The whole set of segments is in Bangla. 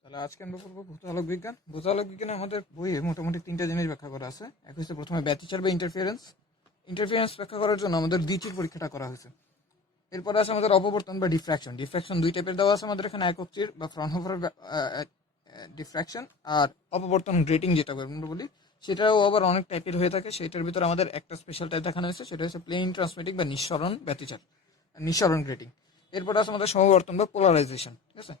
তাহলে আজকে আমরা পড়বো ভূতালোক বিজ্ঞান। ভূতালোক বিজ্ঞানে আমাদের বইয়ে মোটামুটি তিনটা জিনিস ব্যাখ্যা করা আছে। এক হচ্ছে প্রথমে ব্যতিচার বা ইন্টারফিয়ারেন্স। ইন্টারফিয়ারেন্স ব্যাখ্যা করার জন্য আমাদের দ্বিতীয় পরীক্ষাটা করা হয়েছে। এরপরে আছে আমাদের অপবর্তন বা ডিফ্র্যাকশন। ডিফ্র্যাকশন দুই টাইপের দেওয়া আছে আমাদের এখানে, এককটির বা ফ্রনহোফার ডিফ্র্যাকশন, আর অপবর্তন গ্রেটিং যেটা আমরা বলি, সেটাও আবার অনেক টাইপের হয়ে থাকে। সেটার ভিতরে আমাদের একটা স্পেশাল টাইপ দেখানো হয়েছে, সেটা হচ্ছে প্লেন ট্রান্সমিটিং বা নিঃসরণ ব্যতিচার, নিঃসরণ গ্রেটিং। এরপর আছে আমাদের সমবর্তন বা পোলারাইজেশন। ঠিক আছে,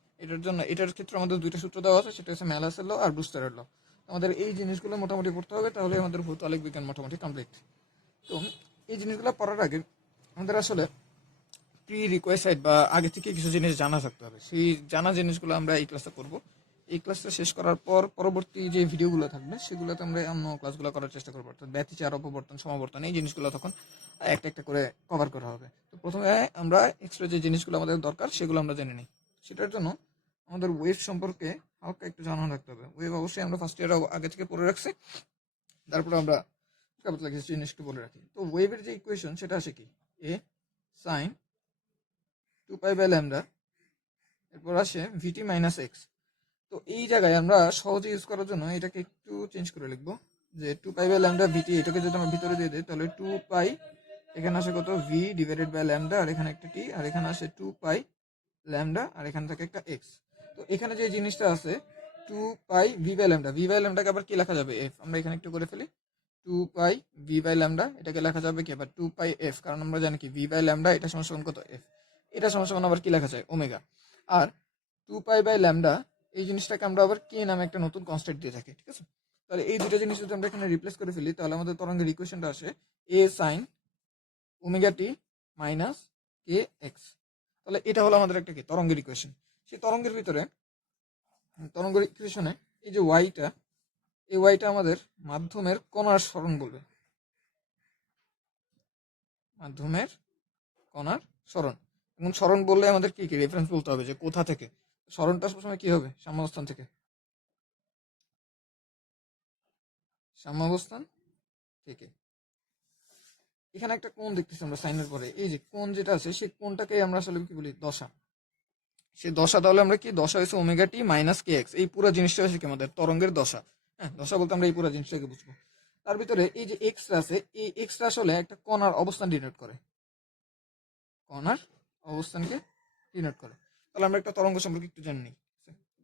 এটার ক্ষেত্রে আমাদের দুইটা সূত্র দেওয়া আছে, সেটা হচ্ছে ম্যালাসের ল আর ব্রুস্টারের ল। আমাদের এই জিনিসগুলো মোটামুটি পড়তে হবে, তাহলে আমাদের ভৌতিক বিজ্ঞান মোটামুটি কমপ্লিট। তো এই জিনিসগুলো পড়ার আগে আমাদের আসলে প্রি রিকোয়েসাইড বা আগে থেকে কিছু জিনিস জানা থাকতে হবে। সেই জানা জিনিসগুলো আমরা এই ক্লাসে করব। এই ক্লাসটা শেষ করার পর পরবর্তী যে ভিডিওগুলো থাকবে সেগুলোতে আমরা অন্য ক্লাসগুলো করার চেষ্টা করবো, অর্থাৎ ব্যতিচার, অপবর্তন, সমাবর্তন, এই জিনিসগুলো তখন একটা একটা করে কভার করা হবে। তো প্রথমে আমরা এক্সট্রা যে জিনিসগুলো আমাদের দরকার সেগুলো আমরা জেনে নিই। সেটার জন্য আমাদের ওয়েভ সম্পর্কে হালকা একটু জানা রাখতে হবে। ওয়েভ অবশ্যই আমরা ফার্স্ট ইয়ার আগে থেকে পড়ে রাখছি, তারপরে আমরা কিছু জিনিস একটু বলে রাখি। তো ওয়েভের যে ইকুয়েশন সেটা আসে কি, এ সাইন 2π/λ, এরপর আসে ভিটি মাইনাস এক্স। তো এই জায়গায় আমরা সহজে ইউজ করার জন্য এটাকে একটু চেঞ্জ করে লিখবো, যে 2π/λ ভিটি, এটাকে যদি আমরা ভিতরে দিয়ে দিই তাহলে 2π, এখানে আসে কত ভি ডিভাইডেড বাই ল্যামডা, আর এখানে একটা টি, আর এখানে আসে 2π ল্যামডা, আর এখানে থাকে একটা এক্স। তো এখানে যে জিনিসটা আছে 2π ভি/λ, ভি/λটাকে আবার কি লেখা যাবে, এফ। আমরা এখানে একটু করে ফেলি, 2π ভি/λ, এটাকে লেখা যাবে কি আবার 2π এফ, কারণ আমরা জানি কি ভি/λ এটা সমান কত, এফ। এটা সমান আবার কি লেখা যায়, ওমেগা। আর 2π/λ এই জিনিসটাকে আমরা আবার কে নামে একটা নতুন কনস্ট্যান্ট দিয়ে থাকি। ঠিক আছে, তাহলে এই দুটো জিনিস যদি আমরা এখানে রিপ্লেস করে ফেলি, তাহলে আমাদের তরঙ্গের ইকুয়েশনটা আসে এ সাইন ওমেগা টি মাইনাস কে এক্স। তাহলে এটা হলো আমাদের একটা কি তরঙ্গের ইকুয়েশন। সেই তরঙ্গের ভিতরে তরঙ্গের ইকুয়েশনে এই যে ওয়াইটা, এই ওয়াইটা আমাদের মাধ্যমের কণার সরণ বলবে, মাধ্যমের কণার সরণ। এবং সরণ বললে আমাদের কি কি রেফারেন্স বলতে হবে, যে কোথা থেকে। সরণটা সবসময় কি হবে, সাম্যাবস্থান থেকে, সাম্যাবস্থান থেকে। এখানে একটা কোণ দেখতেছি আমরা সাইনের পরে, এই যে কোণ যেটা আছে সেই কোণটাকে আমরা আসলে কি বলি, দশা। সেই দশা, তাহলে আমরা কি, দশা হচ্ছে ওমেগা টি মাইনাস কে এক্স। এই পুরো জিনিসটা হচ্ছে কি আমাদের তরঙ্গের দশা। হ্যাঁ, দশা বলতে আমরা এই পুরো জিনিসটাকে বুঝবো। তার ভিতরে এই যে এক্সটা আছে, এই এক্সটা আসলে একটা কণার অবস্থান ডিনোট করে, কণার অবস্থানকে ডিনোট করে। তাহলে আমরা একটা তরঙ্গ সম্পর্কে একটু জানি নিই।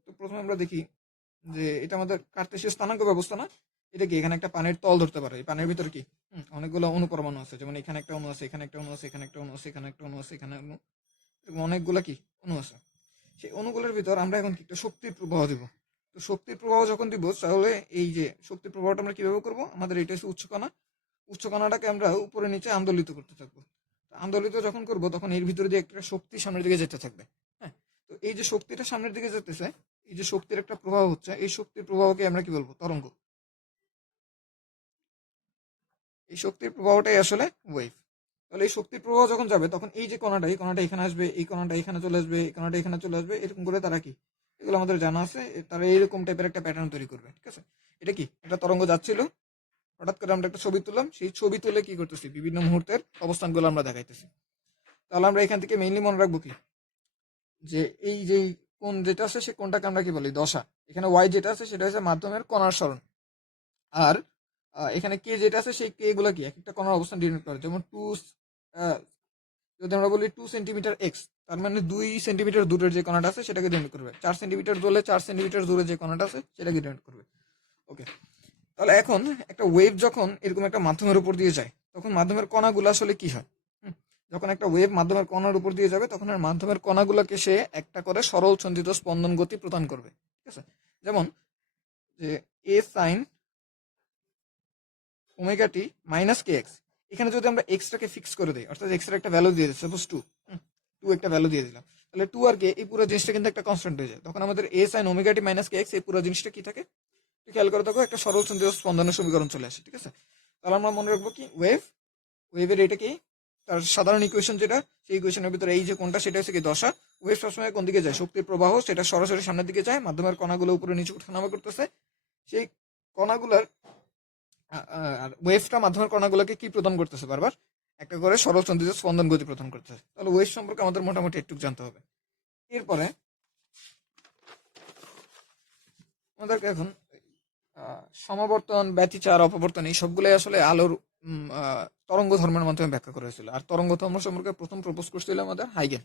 তো প্রথমে আমরা দেখি যে এটা আমাদের কার্তেশীয় স্থানাঙ্ক ব্যবস্থা না, এটা কি, এখানে একটা পানির তল ধরতে পারে, এই পানির ভিতরে কি অনেকগুলো অণু পরমাণু আছে, যেমন এখানে একটা অণু আছে, এখানে একটা অণু আছে, এখানে একটা অণু আছে, এখানে একটা অণু আছে, এখানে অণু, এরকম অনেকগুলো কি অণু আছে। সেই অণুগুলোর ভিতর আমরা এখন কি একটা শক্তির প্রবাহ দিব। তো শক্তির প্রবাহ যখন দিব, তাহলে এই যে শক্তির প্রবাহটা আমরা কিভাবে করব, আমাদের এটা হচ্ছে উচ্চকণা, উচ্চকণাটাকে আমরা উপরে নিচে আন্দোলিত করতে থাকবো। আন্দোলিত যখন করব তখন এর ভিতরে দিয়ে একটা শক্তি সামনের দিকে যেতে থাকবে। হ্যাঁ, তো এই যে শক্তিটা সামনের দিকে যেতেছে, এই যে শক্তির একটা প্রবাহ হচ্ছে, এই শক্তির প্রবাহকে আমরা কি বলবো, তরঙ্গ। এই শক্তির প্রবাহটাই আসলে ওয়েভ। তাহলে এই শক্তির প্রবাহ যখন যাবে তখন এই যে কণাটা, এই কণাটা এখানে আসবে, এই কণাটা এখানে চলে আসবে, এই কণাটা এখানে চলে আসবে, এরকম করে তারা কি, এগুলো আমাদের জানা আছে, তারা এইরকম টাইপের একটা প্যাটার্ন তৈরি করবে। ঠিক আছে, এটা কি একটা তরঙ্গ যাচ্ছিল, হঠাৎ করে আমরা একটা ছবি তুললাম, সেই ছবি তুলে কি করতেছি, বিভিন্ন মুহূর্তের অবস্থানগুলো আমরা দেখাইতেছি। তাহলে আমরা এখান থেকে মেইনলি মনে রাখবো কি, যে এই যে কোণ যেটা আছে সেই কোণটাকে আমরা কি বলি, দশা। এখানে ওয়াই যেটা আছে সেটা হচ্ছে মাধ্যমের কণার সরণ। আর এখানে কে যেটা আছে সেই কে গুলা কি এক একটা কণার অবস্থান ডিনোট করে, যেমন যদি আমরা বলি 2 সেন্টিমিটার এক্স, তার মানে 2 সেন্টিমিটার দূরের যে কণাটা আছে সেটাকে ডিনোট করবে। 4 সেন্টিমিটার দূরে 4 সেন্টিমিটার দূরে যে কণাটা আছে সেটাকে ডিনোট করবে। ওকে, তাহলে এখন একটা ওয়েভ যখন এরকম একটা মাধ্যমের উপর দিয়ে যায়, তখন মাধ্যমের কণাগুলো আসলে কি হয়, যখন একটা ওয়েভ মাধ্যমের কণার উপর দিয়ে যাবে তখন আর মাধ্যমের কণাগুলোকে সে একটা করে সরল সঞ্চিত স্পন্দন গতি প্রদান করবে। ঠিক আছে, যেমন যে এ সাইন ওমেগা টি মাইনাস কে এক্স, এখানে যদি আমরা এক্সটাকে ফিক্স করে দিই, অর্থাৎ এক্স এর একটা ভ্যালু দিয়ে দিই, সাপোজ 2 একটা ভ্যালু দিয়ে দিলাম, তাহলে 2 আর কে, এই পুরো জিনিসটা কিন্তু একটা কনস্ট্যান্ট হয়ে যায়। তখন আমাদের এ সাইন ওমেগা টি মাইনাস কে এক্স, এই পুরো জিনিসটা কি থাকে, খেয়াল করে থাকো, একটা সরল সঞ্চিত স্পন্দনের সমীকরণ চলে আসে। ঠিক আছে, তাহলে আমরা মনে রাখবো কি, ওয়েভের এটা কি, তার সাধারণ ইকুয়েশন যেটা, সেই ইকুয়েশনের ভিতরে এই যে কোনটা সেটা হচ্ছে কি দশা। ওয়েভ সবসময় কোন দিকে যায়, শক্তির প্রবাহ, সেটা সরাসরি সামনের দিকে যায়, মাধ্যমের কণাগুলো উপরে নিচে উঠানামা করতেছে। সেই কণাগুলোর আর ওয়েভটা মাধ্যমের কণাগুলোকে কি প্রদান করতেছে, বারবার একটা করে সরল সঞ্চিত স্পন্দন গতি প্রদান করতেছে। তাহলে ওয়েভ সম্পর্কে আমাদের মোটামুটি একটু জানতে হবে। এরপরে আমাদেরকে এখন সমাবর্তন, ব্যতিচার, অপবর্তন এই সবগুলোই আসলে আলোর তরঙ্গ ধর্মের মাধ্যমে ব্যাখ্যা করা হয়েছিল। আর তরঙ্গ ধর্ম সম্পর্কে প্রথম প্রপোজ করছিল আমাদের হাইগেন।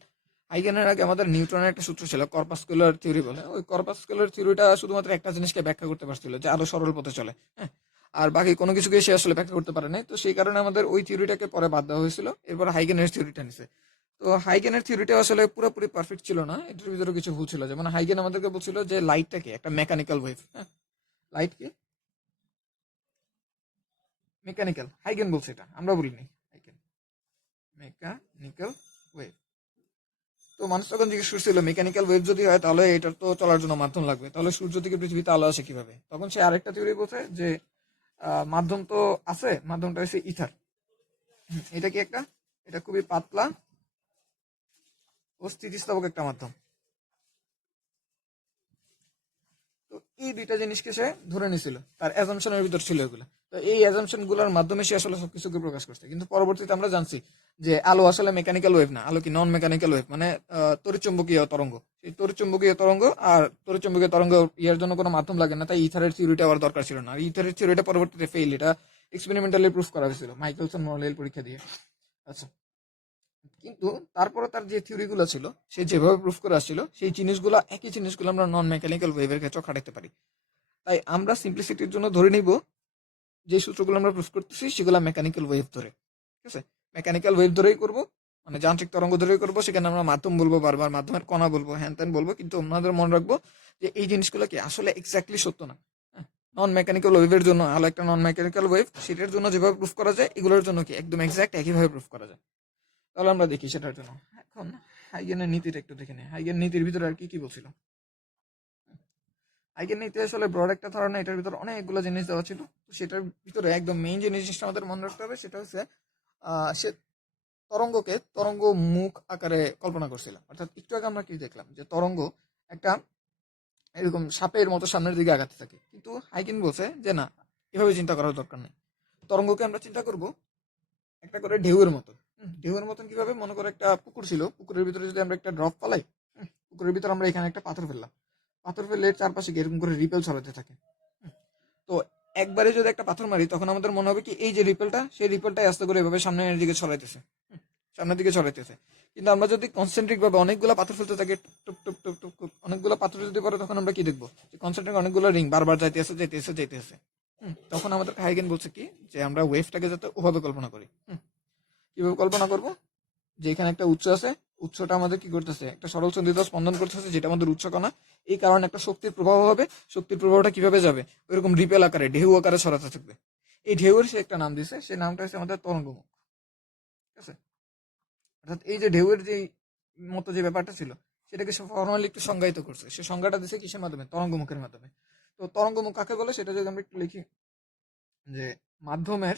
হাইগেনের আগে আমাদের নিউটনের একটা সূত্র ছিল কর্পাসকুলার থিওরি বলে। ওই কর্পাসকুলার থিওরিটা শুধুমাত্র একটা জিনিসকে ব্যাখ্যা করতে পারছিল, যে আলো সরল পথে চলে, হ্যাঁ। আর বাকি কোনো কিছুকে সে আসলে ব্যাখ্যা করতে পারে নাই। তো সেই কারণে আমাদের ওই থিওরিটাকে পরে বাদ দেওয়া হয়েছিল, এরপর হাইগেনের থিওরিটা নিছে। তো হাইগেনের থিওরিটা আসলে পুরোপুরি পারফেক্ট ছিল না, এটার ভিতরে কিছু ভুল ছিল। যেমন হাইগেন আমাদেরকে বলছিল যে লাইটটাকে একটা মেকানিক্যাল ওয়েভ, হ্যাঁ। লাইট কি মেকানিক্যাল, হাইগেন বলছে, এটা আমরা বলিনি। হাইগেন মেকানিক্যাল ওয়েভ। তো মানুষ তখন জিজ্ঞেস করছিল মেকানিক্যাল ওয়েভ যদি হয় তাহলে এটার তো চলার জন্য মাধ্যম লাগবে, তাহলে সূর্য থেকে পৃথিবীতে আলো আসে কিভাবে? তখন সে আরেকটা থিওরি বলছে যে মাধ্যম তো আছে, মাধ্যমটা হচ্ছে ইথার। এটা কি একটা, এটা খুবই পাতলা ও স্থিতিস্থাপক একটা মাধ্যম। তো এই দুইটা জিনিসকে সে ধরে নিছিল, তার অ্যাজাম্পশনের ভিতর ছিল এগুলো। তো এই অ্যাজাম্পশন গুলোর মাধ্যমে সে আসলে সবকিছুকে প্রকাশ করছে। কিন্তু পরবর্তীতে আমরা জানছি যে আলো আসলে মেকানিক্যাল ওয়েভ না, আলো কি নন মেকানিক্যাল ওয়েভ, মানে তড়িৎচুম্বকীয় তরঙ্গ। এই তড়িৎচুম্বকীয় তরঙ্গ, আর তড়িৎচুম্বকীয় তরঙ্গ ইয়ার জন্য কোনো মাধ্যম লাগে না, তাই ইথারের থিওরিটা আবার দরকার ছিল না। আর ইথারের থিওরিটা পরবর্তীতে ফেইল, এটা এক্সপেরিমেন্টালি প্রুফ করা হয়েছিল মাইকেলসন মর্লেল পরীক্ষা দিয়ে। আচ্ছা, কিন্তু তারপরে তার যে থিওরিগুলো ছিল, সে যেভাবে প্রুফ করে আসছিল, সেই জিনিসগুলো, একই জিনিসগুলো আমরা নন মেকানিক্যাল ওয়েভের ক্ষেত্রে খাটাতে পারি। তাই আমরা সিম্পলিসিটির জন্য ধরে নিব যে সূত্রগুলো আমরা প্রুফ করতেছি সেগুলো মেকানিক্যাল ওয়েভ ধরে, ঠিক আছে। মেকানিক্যাল ওয়েভ ধরেই করব, মানে যান্ত্রিক তরঙ্গ ধরেই করব। সেখানে আমরা মাধ্যম বলবো, বারবার মাধ্যমের কণা বলবো, হ্যান ত্যান বলবো, কিন্তু আমাদের মনে রাখবো যে এই জিনিসগুলো কি আসলে এক্স্যাক্টলি সত্য না। নন মেকানিক্যাল ওয়েভের জন্য আলো একটা নন মেকানিক্যাল ওয়েভ, সেটার জন্য যেভাবে প্রুফ করা যায়, এগুলোর জন্য কি একদম এক্স্যাক্ট একইভাবে প্রুফ করা যায়। তাহলে আমরা দেখি সেটার জন্য। এখন হাইগেনের নীতিটা একটু দেখে নিই। হাইগেন নীতির ভিতরে আর কি কি বলছিল। হাইগেন নীতি আসলে ব্রড একটা ধারণা, এটার ভিতরে অনেকগুলো জিনিস দেওয়া ছিল। তো সেটার ভিতরে একদম মেইন যে জিনিসটা আমাদের মনে রাখতে হবে সেটা হচ্ছে সে তরঙ্গকে তরঙ্গ মুখ আকারে কল্পনা করছিল। অর্থাৎ একটু আগে আমরা কি দেখলাম, যে তরঙ্গ একটা এরকম সাপের মতো সামনের দিকে আগাতে থাকে। কিন্তু হাইগেন বলছে যে না, এভাবে চিন্তা করার দরকার নেই। তরঙ্গকে আমরা চিন্তা করব একটা করে ঢেউয়ের মতো। ঢেউয়ের মতন কিভাবে? মনে করো একটা পুকুর ছিল, পুকুরের ভিতরে যদি আমরা একটা ড্রপ ফালাই, পুকুরের ভিতরে আমরা এখানে একটা পাথর ফেললাম, পাথর ফেললে এর চারপাশে এরকম করে রিপেল ছড়াতে থাকে। তো একবারে যদি একটা পাথর মারি, তখন আমাদের মনে হবে কি এই যে রিপেলটা, সেই রিপেলটাই আস্তে করে এভাবে সামনের দিকে ছড়াইতেছে, সামনের দিকে ছড়াইতেছে। কিন্তু আমরা যদি কনসেন্ট্রিক ভাবে অনেকগুলো পাথর ফেলতে থাকি, টুপ টুপ টুপ টুপ টুপ, অনেকগুলো পাথর যদি পড়ে, তখন আমরা কি দেখবো, যে কনসেন্ট্রিক অনেকগুলো রিং বারবার যাইতেছে যাইতেছে যাইতেছে। তখন আমাদের হাইগেন বলছে কি, যে আমরা ওয়েভটাকে যাতে ওভাবে কল্পনা করি। কিভাবে কল্পনা করব? যে এখানে একটা উৎস আছে, উৎসটা আমাদের কি করতেছে, একটা সরল চন্দ্রিত স্পন্দন করতেছে, যেটা আমাদের উৎস কণা। এই কারণে একটা শক্তির প্রবাহ হবে। শক্তির প্রবাহটা কিভাবে যাবে? ওইরকম রিপেল আকারে, ঢেউ আকারে ছড়াতে থাকবে। এই ঢেউয়ের সে একটা নাম দিছে, সেই নামটা হচ্ছে আমাদের তরঙ্গমুখ, ঠিক আছে। অর্থাৎ এই যে ঢেউয়ের যে মতো যে ব্যাপারটা ছিল, সেটাকে সে ফর্মালি একটু সংজ্ঞায়িত করছে। সে সংজ্ঞাটা দিছে কিসের মাধ্যমে? তরঙ্গমুখের মাধ্যমে। তো তরঙ্গমুখ কাকে বলে সেটা যদি আমরা একটু লিখি, যে মাধ্যমের,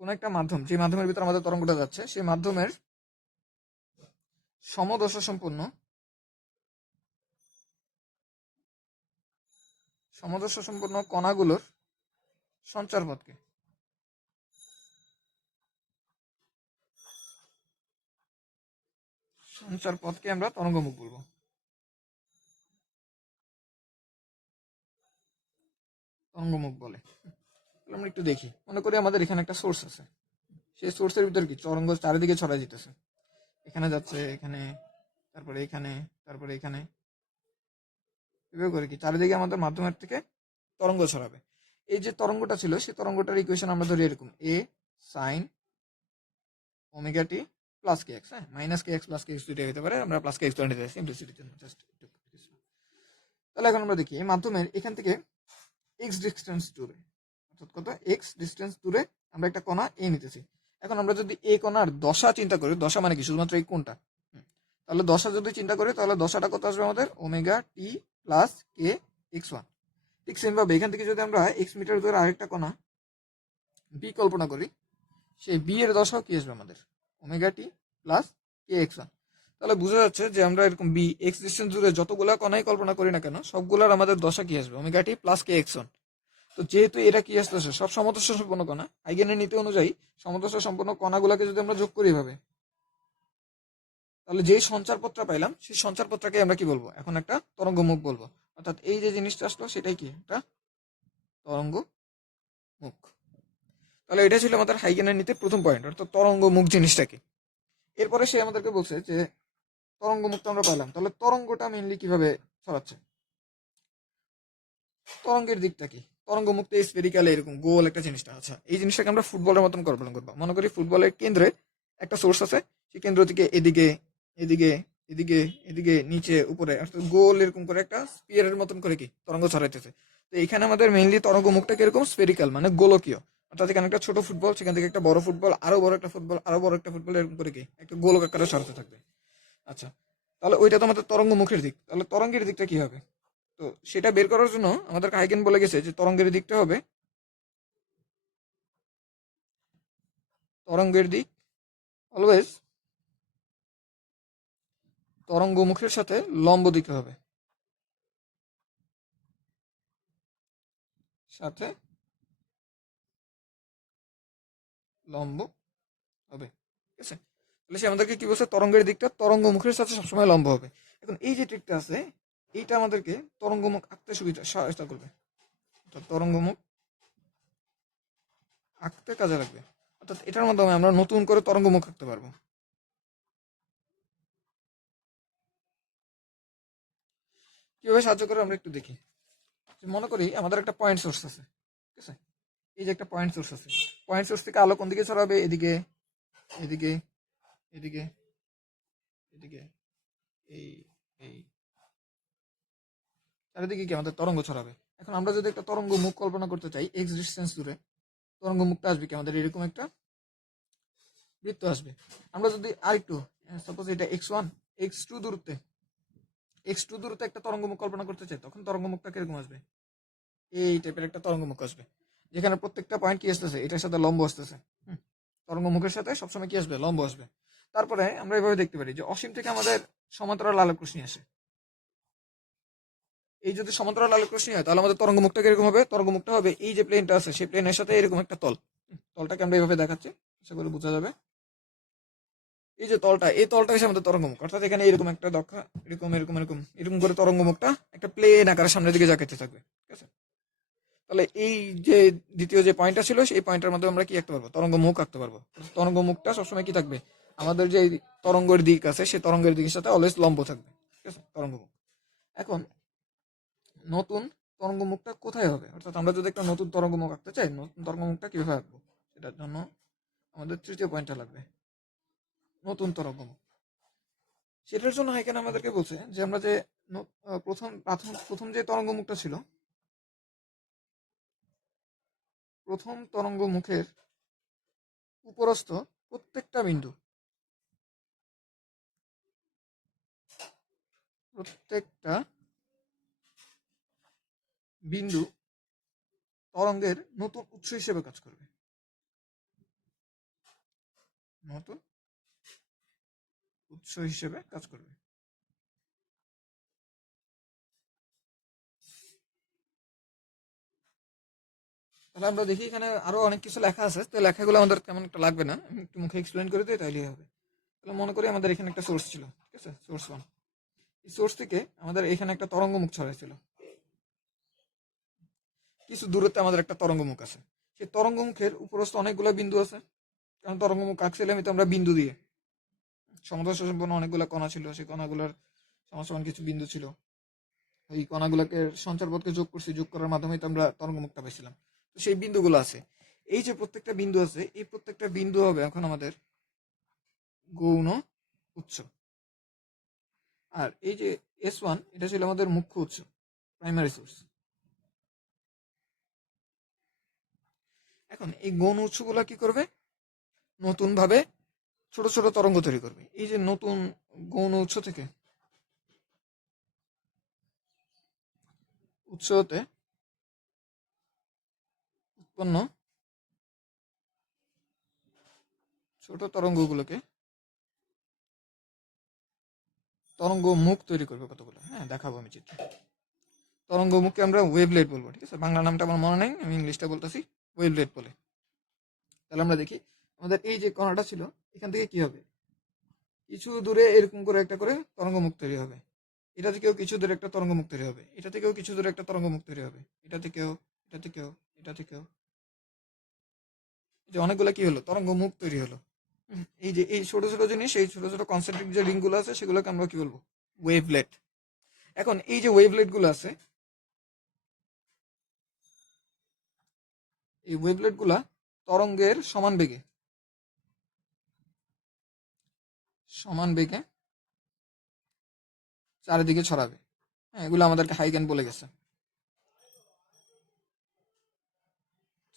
কোন একটা মাধ্যম, যে মাধ্যমের ভিতরে আমাদের তরঙ্গটা যাচ্ছে, সেই মাধ্যমের সমদশা সম্পন্ন কণাগুলোর সঞ্চারপথকে, আমরা তরঙ্গমুখ বলবো। তরঙ্গমুখ বলে। আমরা একটু দেখি, মনে করি আমাদের এখানে একটা সোর্স আছে, সেই সোর্সের ভিতরে কি তরঙ্গ চারিদিকে ছড়াই যেতেছে, এখানে যাচ্ছে, এখানে, তারপরে এখানে, তারপরে এখানে, এভাবে করে কি চারিদিকে আমাদের মাধ্যমের থেকে তরঙ্গ ছড়াবে। এই যে তরঙ্গটা ছিল, সেই তরঙ্গটার ইকুয়েশন আমরা ধরি এরকম, এ সাইন ওমেগা টি প্লাস কে এক্স, হ্যাঁ, মাইনাস কে এক্স প্লাস কে এক্স দুইটাই হতে পারে, আমরা প্লাস কে এক্স ধরে নিতে চাই সিম্পলিসিটির জন্য, জাস্ট একটু। তাহলে এখন আমরা দেখি এই মাধ্যমের এখান থেকে এক্স ডিস্টেন্স দূরে, অর্থাৎ কত, এক্স ডিস্টেন্স দূরে আমরা একটা কণা এ নিতেছি। এখন আমরা যদি এই কণার দশা চিন্তা করি, দশা মানে কি, শুধুমাত্র এই কোণটা, তাহলে দশা যদি চিন্তা করি, তাহলে দশাটা কত আসবে আমাদের, ওমেগা টি প্লাস কে এক্স ওয়ান। ঠিক সেম ভাবে এখান থেকে যদি আমরা এক্স মিটার দূরে আরেকটা কণা বি কল্পনা করি, সেই বি এর দশাও কি আসবে আমাদের, ওমেগা টি প্লাস কে এক্স ওয়ান। তাহলে বোঝা যাচ্ছে যে আমরা এরকম বি এক্স ডিস্টেন্স দূরে যতগুলা কণাই কল্পনা করি না কেন, সবগুলার আমাদের দশা কি আসবে, ওমেগা টি প্লাস কে এক্স ওয়ান। তো যেহেতু এরা কি আসতেছে, সব সমদশা সম্পন্ন কণা, হাইগেনের নীতি অনুযায়ী সমদশা সম্পন্ন কণাগুলোকে যদি আমরা যোগ করি এভাবে, তাহলে যেই সঞ্চারপথটা পাইলাম সেই সঞ্চারপথটাকে আমরা কি বলবো, এখন একটা তরঙ্গ মুখ বলবো। অর্থাৎ এই যে জিনিসটা আসলো সেটাই কি একটা তরঙ্গ মুখ। তাহলে এটা ছিল আমাদের হাইগেনের নীতির প্রথম পয়েন্ট, অর্থাৎ তরঙ্গ মুখ জিনিসটা কি। এরপরে সে আমাদেরকে বলছে যে তরঙ্গ মুখটা আমরা পাইলাম, তাহলে তরঙ্গটা মেইনলি কিভাবে ছড়াচ্ছে, তরঙ্গের দিকটা কি। তরঙ্গ মুক্ত স্ফেরিক্যাল এরকম গোল একটা জিনিসটা। আচ্ছা, এই জিনিসটাকে আমরা ফুটবলের মতন কল্পনা করবো। মনে করি ফুটবলের কেন্দ্রে একটা সোর্স আছে, সেই কেন্দ্র থেকে এদিকে এদিকে এদিকে এদিকে নিচে উপরে অর্থাৎ গোল এরকম করে একটা স্পিয়ারের মতন করে কি তরঙ্গ ছড়াইতেছে। তো এখানে আমাদের মেইনলি তরঙ্গ মুখটা কিরকম, স্ফেরিক্যাল মানে গোলকীয়। অর্থাৎ এখানে একটা ছোট ফুটবল, সেখান থেকে একটা বড় ফুটবল, আরো বড় একটা ফুটবল, আরো বড় একটা ফুটবল, এরকম করে কি একটা গোলক আকারে ছড়াতে থাকবে। আচ্ছা, তাহলে ওইটা তো আমাদের তরঙ্গ মুখের দিক। তাহলে তরঙ্গের দিকটা কি হবে, তো সেটা বের করার জন্য আমাদের হাইগেন বলে গেছে যে তরঙ্গের দিকটা হবে, তরঙ্গের দিক অলওয়েজ তরঙ্গ মুখের সাথে লম্ব দিকে হবে, সাথে লম্ব হবে। ঠিক আছে, তাহলে সে আমাদেরকে কি বলছে, তরঙ্গের দিকটা তরঙ্গ মুখের সাথে সবসময় লম্ব হবে। এখন এই যে ট্রিকটা আছে, এইটা আমাদেরকে তরঙ্গ মুখ আঁকতে সহায়তা করবে, অর্থাৎ তরঙ্গ মুখ আঁকতে কাজে লাগবে। অর্থাৎ এটার মাধ্যমে আমরা নতুন করে তরঙ্গ মুখ আঁকতে পারবো। কিভাবে সাহায্য করে আমরা একটু দেখি। মনে করি আমাদের একটা পয়েন্ট সোর্স আছে, ঠিক আছে, এই যে একটা পয়েন্ট সোর্স আছে, পয়েন্ট সোর্স থেকে আলো কোন দিকে ছড়াবে, এদিকে এদিকে এদিকে এদিকে, এই এই চারিদিকে কি আমাদের তরঙ্গ ছড়াবে। এখন আমরা যদি একটা তরঙ্গ মুখ কল্পনা করতে চাই এক্স ডিস্টেন্স দূরে, তরঙ্গ মুখটা আসবে কি আমাদের এরকম একটা বৃত্ত আসবে। আমরা যদি আরেকটু সাপোজ এটা x1 x2 দূরত্বে, x2 দূরত্বে একটা তরঙ্গ মুখ কল্পনা করতে চাই, তখন তরঙ্গ মুখটা কিরকম আসবে, এই টাইপের একটা তরঙ্গ মুখ আসবে, যেখানে প্রত্যেকটা পয়েন্ট কি আসতেছে, এটার সাথে লম্ব আসতেছে। তরঙ্গ মুখের সাথে সবসময় কি আসবে, লম্ব আসবে। তারপরে আমরা এভাবে দেখতে পারি যে অসীম থেকে আমাদের সমান্তরাল আলোক রশ্মি আসে। এই যদি সমান্তরাল আলোক রশ্মি হয় তাহলে আমাদের তরঙ্গ মুখটা কিরকম হবে, তরঙ্গ মুখটা হবে এই যে প্লেনটা আছে সেই প্লেনের সাথে এরকম একটা তল। তলটাকে আমরা এইভাবে দেখাচ্ছি, আশা করি বোঝা যাবে। এই যে তলটা, এই তলটা হচ্ছে আমাদের তরঙ্গ মুখ। অর্থাৎ এখানে এরকম একটা দক্ষা, এরকম এরকম এরকম এরকম করে তরঙ্গ মুখটা একটা প্লেন আকারে সামনের দিকে জাকাতে থাকবে। ঠিক আছে, তাহলে এই যে দ্বিতীয় যে পয়েন্টটা ছিল সেই পয়েন্টের মধ্যে আমরা কি আঁকতে পারবো, তরঙ্গ মুখ আঁকতে পারবো। তরঙ্গ মুখটা সবসময় কি থাকবে, আমাদের যে তরঙ্গের দিক আছে সেই তরঙ্গের দিকের সাথে অলওয়েজ লম্ব থাকবে। ঠিক আছে, তরঙ্গ মুখ। এখন নতুন তরঙ্গ মুখটা কোথায় হবে, অর্থাৎ আমরা যদি একটা নতুন তরঙ্গ মুখ আঁকতে চাই, নতুন তরঙ্গ মুখটা কিভাবে আঁকবো, সেটার জন্য আমাদের তৃতীয় পয়েন্টটা লাগবে, নতুন তরঙ্গ মুখ। সেটার জন্য এখানে আমাদেরকে বলছে যে আমরা যে প্রথম যে তরঙ্গ মুখটা ছিল, প্রথম তরঙ্গ মুখের উপরস্থ প্রত্যেকটা বিন্দু, প্রত্যেকটা বিন্দু তরঙ্গের নতুন উৎস হিসেবে কাজ করবে, নতুন উৎস হিসেবে কাজ করবে। তাহলে আমরা দেখি এখানে আরো অনেক কিছু লেখা আছে, তো লেখাগুলো আমাদের তেমন একটা লাগবে না, আমি একটু মুখে এক্সপ্লেন করে দিই তাইলেই হবে। তাহলে মনে করি আমাদের এখানে একটা সোর্স ছিল, ঠিক আছে, সোর্স 1। এই সোর্স থেকে আমাদের এখানে একটা তরঙ্গ মুখ ছড়াইছিল, কিছু দূরত্বে আমাদের একটা তরঙ্গ মুখ আছে। সেই তরঙ্গ মুখের উপরস্থ অনেকগুলো বিন্দু আছে, কারণ তরঙ্গ মুখ আঁকছিলাম তো আমরা বিন্দু দিয়ে। সমদর্শ সম্পন্ন অনেকগুলো কণা ছিল, সেই কণাগুলোর সমান সমান কিছু বিন্দু ছিল, ওই কণাগুলোকে সঞ্চারপথকে যোগ করছি, যোগ করার মাধ্যমে তো আমরা তরঙ্গ মুখটা পেয়েছিলাম। তো সেই বিন্দুগুলো আছে, এই যে প্রত্যেকটা বিন্দু আছে, এই প্রত্যেকটা বিন্দু হবে এখন আমাদের গৌণ উৎস। আর এই যে S1 এটা ছিল আমাদের মুখ্য উৎস, প্রাইমারি সোর্স। এখন এই গৌণ উৎসগুলো কি করবে, নতুন ভাবে ছোট ছোট তরঙ্গ তৈরি করবে। এই যে নতুন গৌণ উৎস থেকে, উৎস হতে উৎপন্ন ছোট তরঙ্গগুলোকে তরঙ্গ মুখ তৈরি করবে কতগুলো, হ্যাঁ দেখাবো আমি চিত্র। তরঙ্গ মুখকে আমরা ওয়েভলেট বলবো, ঠিক আছে, বাংলা নামটা আমার মনে নেই, আমি ইংলিশটা বলতেছি, ওয়েভলেট বলে। তাহলে আমরা দেখি আমাদের এই যে কণাটা ছিল এখান থেকে কি হবে, কিছু দূরে এরকম করে একটা করে তরঙ্গ মুখ তৈরি হবে, এটা থেকেও কিছু দূরে একটা তরঙ্গ মুখ তৈরি হবে, এটা থেকেও কিছু দূরে একটা তরঙ্গ মুখ তৈরি হবে, এটা থেকেও, এটা থেকেও, এটা থেকেও, যে অনেকগুলো কি হলো তরঙ্গ মুখ তৈরি হলো। এই যে এই ছোট ছোট জিনিস, এই ছোট ছোট কনসেন্ট্রিক যে রিংগুলো আছে সেগুলোকে আমরা কি বলবো, ওয়েভলেট। এখন এই যে ওয়েভলেট গুলো আছে, এই ওয়েভলেট গুলা তরঙ্গের সমান বেগে চারিদিকে ছড়াবে। হ্যাঁ, এগুলো আমাদেরকে হাইগেন বলে গেছে,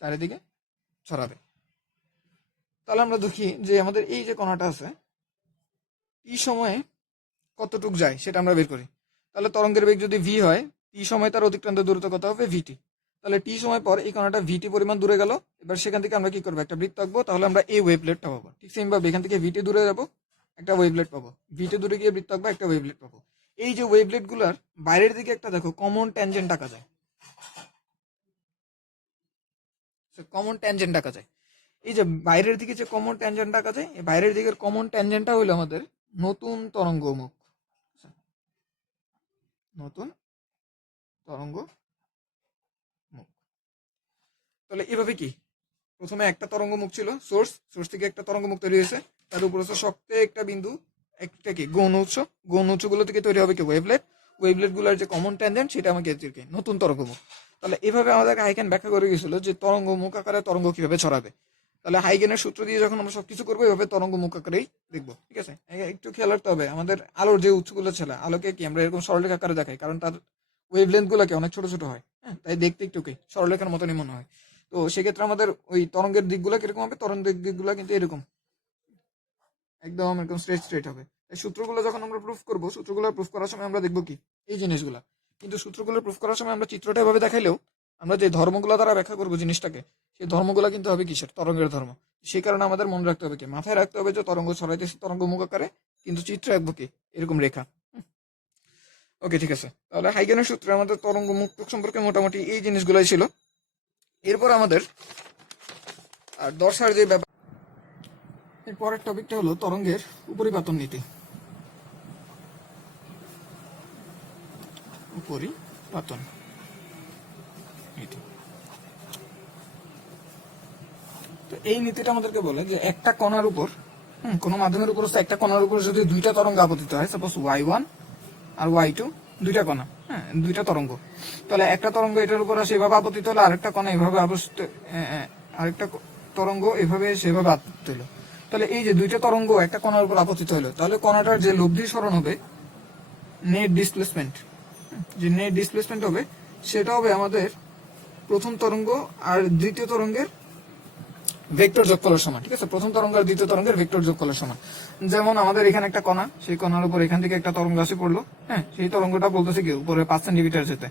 চারিদিকে ছড়াবে। তাহলে আমরা দেখি যে আমাদের এই যে কণাটা আছে টি সময়ে কতটুক যায় সেটা আমরা বের করি। তাহলে তরঙ্গের বেগ যদি ভি হয়, টি সময় তার অতিক্রান্ত দূরত্ব কত হবে, ভিটি। তাহলে টি সময় পর এই কণাটা ভিটি পরিমাণ দূরে গেল, এবার সেখান থেকে আমরা কি করবো, একটা বৃত্ত আঁকবো, তাহলে আমরা এই ওয়েভলেটটা পাবো। ঠিক সেম ভাবে এখান থেকে ভিটি দূরে যাবো, একটা ওয়েভলেট পাবো, ভিটি দূরে গিয়ে বৃত্ত আঁকবো, একটা ওয়েভলেট পাবো। এই যে ওয়েভলেট গুলার বাইরের দিকে একটা দেখো কমন ট্যানজেন্ট আঁকা যায়, কমন ট্যানজেন্ট আঁকা যায়। এই যে বাইরের দিকে যে কমন ট্যানজেন্ট আঁকা যায়, এই বাইরের দিকের কমন ট্যানজেন্টটা হলো আমাদের নতুন তরঙ্গ মুখ, নতুন তরঙ্গ মুখ। তাহলে এভাবে কি, প্রথমে একটা তরঙ্গ মুখ ছিল, সোর্স থেকে একটা তরঙ্গ মুখ তৈরি হয়েছে, তার উপর হচ্ছে শক্ত একটা বিন্দু, একটা কি গৌণ উৎসগুলো থেকে তৈরি হবে কি ওয়েভলেট গুলার যে কমন ট্যানজেন্ট সেটা আমাকে কি নতুন তরঙ্গ মুখ। তাহলে এভাবে আমাদের হাইগেন ব্যাখ্যা করে গেছিল যে তরঙ্গ মুখ আকারে তরঙ্গ কিভাবে ছড়াবে। তাহলে হাইগেনের সূত্র দিয়ে যখন আমরা সবকিছু করবো এভাবে তরঙ্গ মুখ আকারেই দেখবো। ঠিক আছে, একটু খেয়াল রাখতে হবে, আমাদের আলোর যে উৎসগুলো ছিল, আলোকে কি আমরা এরকম সরলরেখা আকারে দেখাই, কারণ তার ওয়েভলেন্থ গুলোকে অনেক ছোট ছোট হয়, হ্যাঁ, তাই দেখতে একটু কি সরলরেখার মতনই মনে হয়। তো সেক্ষেত্রে আমাদের ওই তরঙ্গের দিকগুলো কিরকম হবে, তরঙ্গের দিকগুলো কিন্তু এরকম একদম এরকম স্ট্রেট হবে। এই সূত্রগুলো যখন আমরা প্রুফ করবো, সূত্রগুলো প্রুফ করার সময় আমরা দেখবো কি এই জিনিসগুলা। কিন্তু সূত্রগুলো প্রুফ করার সময় আমরা চিত্রটা এভাবে দেখাইলেও আমরা যে ধর্মগুলো দ্বারা ব্যাখ্যা করবো জিনিসটাকে, সেই ধর্মগুলো কিন্তু হবে কিসের, তরঙ্গের ধর্ম। সেই কারণে আমাদের মনে রাখতে হবে কি, মাথায় রাখতে হবে যে তরঙ্গ ছড়াইতেছে তরঙ্গ মুখ আকারে, কিন্তু চিত্রে আঁকবো কি এরকম রেখা। ওকে, ঠিক আছে। তাহলে হাইগেনের সূত্রে আমাদের তরঙ্গ মুখ সম্পর্কে মোটামুটি এই জিনিসগুলোই ছিল। এরপর আমাদের আর দর্শার যে ব্যাপার, এর পরের টপিকটা হলো তরঙ্গের উপরিপাতন নীতি। উপরিপাতন নীতি, তো এই নীতিটা আমাদেরকে বলে যে একটা কণার উপর, কোনো মাধ্যমের উপর একটা কণার উপর যদি দুইটা তরঙ্গ আপতিত হয়, সাপোজ y1 আর y2, দুইটা কণা, হ্যাঁ, দুইটা তরঙ্গ, তাহলে একটা তরঙ্গ এটার উপর সেভাবে আপতিত হলো, আরেকটা কণা এভাবে আরেকটা তরঙ্গ এভাবে সেভাবে আপতিত হলো। তাহলে এই যে দুইটা তরঙ্গ একটা কণার উপর আপতিত হলো, তাহলে কণাটার যে লব্ধি সরণ হবে, নেট ডিসপ্লেসমেন্ট, যে নেট ডিসপ্লেসমেন্ট হবে, সেটা হবে আমাদের প্রথম তরঙ্গ আর দ্বিতীয় তরঙ্গের ভেক্টর যোগফলের সমান। ঠিক আছে, প্রথম তরঙ্গ আর দ্বিতীয় তরঙ্গের ভেক্টর যোগফলের সমান। যেমন আমাদের এখানে একটা কণা, সেই কণার উপর এখান থেকে একটা তরঙ্গ আসে পড়লো, হ্যাঁ, সেই তরঙ্গটা বলতেছে কি উপরে 5 সেন্টিমিটার যেতে,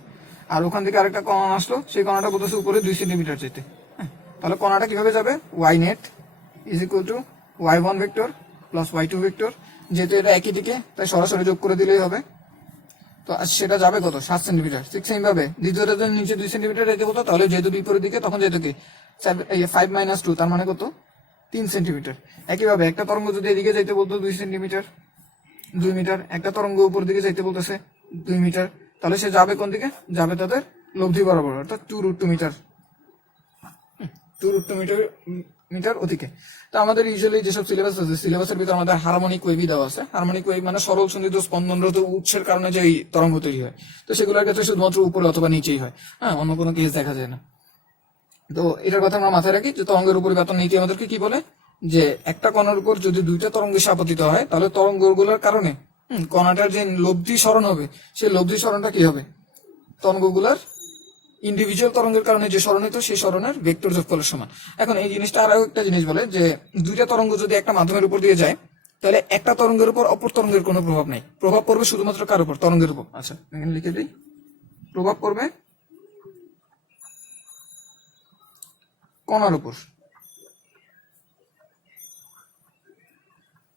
আর ওখান থেকে আরেকটা কণা আসলো, সেই কণাটা বলতেছে উপরে 2 সেন্টিমিটার যেতে। হ্যাঁ, তাহলে কণাটা কিভাবে যাবে, y net is equal to y1 vector plus y2 vector, যেহেতু এটা একই দিকে তাই সরাসরি যোগ করে দিলেই হবে। তো সেটা যাবে কত, 7 সেন্টিমিটার। ঠিক সেম ভাবে দ্বিতীয়টা যদি নিচে 2 সেন্টিমিটার যেতে হতো, তাহলে যেহেতু বিপরীত দিকে তখন যেহেতু কি 5 - 2, তার মানে কত, 3 সেন্টিমিটার। একইভাবে একটা তরঙ্গ যদি এদিকে যাইতে বলতো 2 সেন্টিমিটার, 2 মিটার, একটা তরঙ্গ উপর দিকে যাইতে বলতেছে 2 মিটার, তাহলে সে যাবে কোন দিকে, যাবে তাদের লব্ধি বরাবর, অর্থাৎ 2√2 মিটার, 2√2 মিটার মিটার ওদিকে। তো আমাদের ইউজুয়ালি যেসব সিলেবাস আছে, সিলেবাসের ভিতরে আমাদের হারমোনিক ওয়েভই দেওয়া আছে। হারমোনিক ওয়েভ মানে সরল সন্ধিত স্পন্দনরত উৎসের কারণে যে তরঙ্গ তৈরি হয়, তো সেগুলোর ক্ষেত্রে শুধুমাত্র উপরে অথবা নিচেই হয়, হ্যাঁ, অন্য কোনো কেস দেখা যায় না। তো এটার কথা আমরা মাথায় রাখি যে তরঙ্গের উপরিপাতন নীতি আমাদেরকে কি বলে, যে একটা কণার উপর যদি দুইটা তরঙ্গ এসে আপতিত হয়, তাহলে তরঙ্গগুলোর কারণে কণাটার যে লব্ধি সরণ হবে, সেই লব্ধি সরণটা কি হবে, তরঙ্গগুলার ইন্ডিভিজুয়াল তরঙ্গের কারণে যে সরণ হতো সেই সরণের ভেক্টর যোগফলের সমান। এখন এই জিনিসটা আরো একটা জিনিস বলে যে দুইটা তরঙ্গ যদি একটা মাধ্যমের উপর দিয়ে যায়, তাহলে একটা তরঙ্গের উপর অপর তরঙ্গের কোনো প্রভাব নাই, প্রভাব পড়বে শুধুমাত্র কার উপর, তরঙ্গের উপর। আচ্ছা, এখানে লিখে দিই, প্রভাব পড়বে কণার উপর,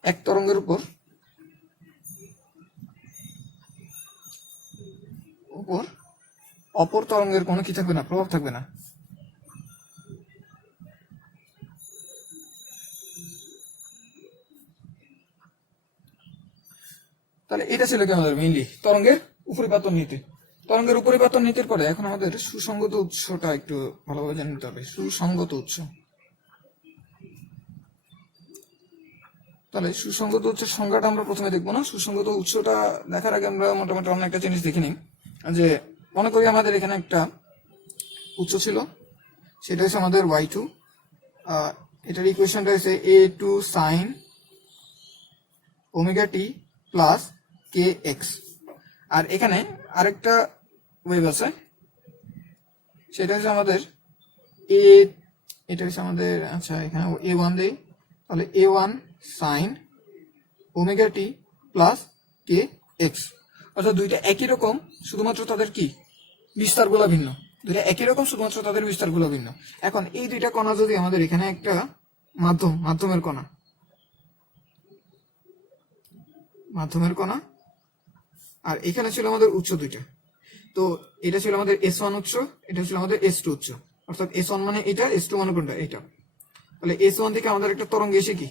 এক তরঙ্গের উপর উপর অপর তরঙ্গের কোনো কি থাকবে না, প্রভাব থাকবে না। তাহলে এটা ছিল কি আমাদের মেইনলি তরঙ্গের উপরিপাতন নীতি। তরঙ্গের উপরিপাতন নীতির পরে এখন আমাদের সুসংগত উৎসটা একটু ভালোভাবে জেনে নিতে হবে। সুসংগত উৎস, তাহলে সুসংগত উৎসের সংজ্ঞাটা আমরা প্রথমে দেখবো না। সুসংগত উৎসটা দেখার আগে আমরা মোটামুটি অন্য একটা জিনিস দেখে নিই, যে মনে করি আমাদের এখানে একটা উৎস ছিল, সেটা হচ্ছে আমাদের y2, এটার ইকুয়েশনটা হচ্ছে a2 sin omega t plus কে এক্স। আর এখানে আরেকটা ওয়েভ আছে, সেটা হচ্ছে আমাদের এটা হচ্ছে আমাদের, আচ্ছা এখানে a1 দেই, তাহলে a1 sin omega t plus কে এক্স। অর্থাৎ দুইটা একই রকম, শুধুমাত্র তাদের কি বিস্তারগুলো ভিন্ন। দুইটা একই রকম, শুধুমাত্র তাদের বিস্তারগুলো ভিন্ন। এখন এই দুইটা কণা যদি আমাদের এখানে একটা মাধ্যমের কণা, আর এখানে ছিল আমাদের উৎস দুইটা, তো এটা ছিল আমাদের S1 উৎস, এটা ছিল আমাদের S2 উৎস। অর্থাৎ S1 মানে এটা, S2 মানে কোনটা, এটা। তাহলে S1 থেকে আমাদের একটা তরঙ্গ এসে কি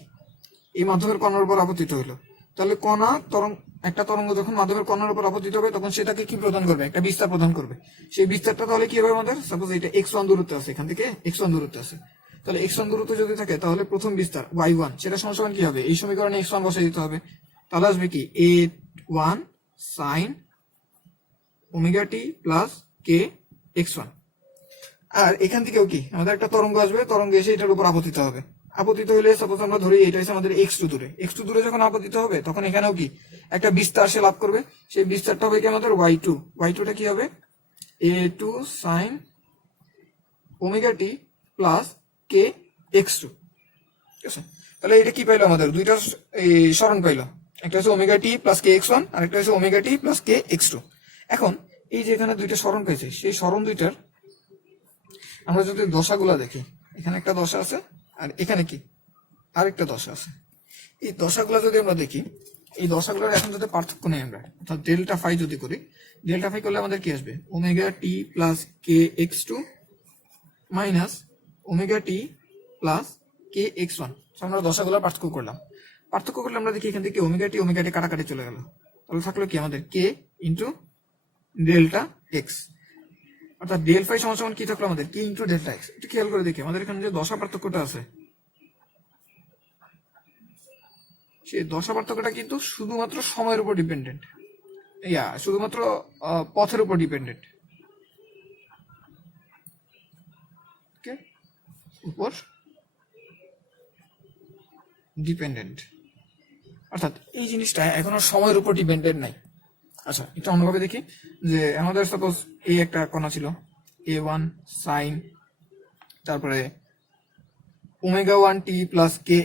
এই মাধ্যমের কণার উপর আপতিত হলো। তাহলে একটা তরঙ্গ যখন মাধ্যমের কণার উপর আপতিত হবে, তখন সেটাকে কি প্রদান করবে, একটা বিস্তার প্রদান করবে। সেই বিস্তারটা তাহলে কি হবে আমাদের, সাপোজ এটা x1 দূরত্বে আছে, এখান থেকে x1 দূরত্বে আছে, তাহলে x1 দূরত্ব যদি থাকে, তাহলে প্রথম বিস্তার y1 সেটা সমান কি হবে, এই সমীকরণে x1 বসিয়ে দিতে হবে। তাহলে আসবে কি a1 sin omega t plus কে x1। আর এখান থেকেও কি আমাদের একটা তরঙ্গ আসবে, তরঙ্গ এসে এটার উপর আপতিত হবে। আপতিত হলে সাপোজ আমরা ধরি এটা হচ্ছে আমাদের x2 দূরে যখন আপতিত হবে, তখন এখানেও কি একটা বিস্তার সে লাভ করবে। সেই বিস্তারটা হবে কি আমাদের y2টা কি হবে a2 sin omega t plus কে x2। ঠিক আছে, তাহলে এটা কি পাইলো আমাদের, দুইটা সরণ পাইলো, একটা হচ্ছে ওমেগা টি প্লাস কে x1, আর একটা হচ্ছে ওমেগা টি প্লাস কে x2। এখন এই যে এখানে দুইটা সরণ পেয়েছে, সেই সরণ দুইটার আমরা যদি দশাগুলা দেখি, এখানে একটা দশা আছে, আর এখানে কি আরেকটা দশা আছে। এই দশাগুলা যদি আমরা দেখি, এই দশাগুলোর এখন যদি পার্থক্য নেই আমরা, অর্থাৎ ডেল্টা ফাই যদি করি, ডেল্টা ফাই করলে আমাদের কি আসবে, ওমেগা টি প্লাস কে x2 minus omega t plus কে x1। আমরা দশাগুলোর পার্থক্য করলে আমরা দেখি এখান থেকে ওমেগা টি কাটাকাটি চলে গেল, তাহলে থাকলো কি আমাদের কে ইন্টু ডেল্টা এক্স। অর্থাৎ ডেল ফাই সমান কি থাকলো আমাদের, কে ইন্টু ডেল্টা এক্স। একটু খেয়াল করে দেখি আমাদের এখানে যে দশা পার্থক্যটা আছে, সেই দশা পার্থক্যটা কিন্তু শুধুমাত্র সময়ের উপর ডিপেন্ডেন্ট, শুধুমাত্র পথের উপর ডিপেন্ডেন্ট, উপর ডিপেন্ডেন্ট। অর্থাৎ এই জিনিসটা এখন আর সময়ের উপর ডিপেন্ডেন্ট নাই। আচ্ছা, এটা অন্যভাবে দেখি, যে আমাদের সাপোজ এই একটা কণা ছিল a1 sin, তারপরে ওমেগা 1 টি প্লাস কে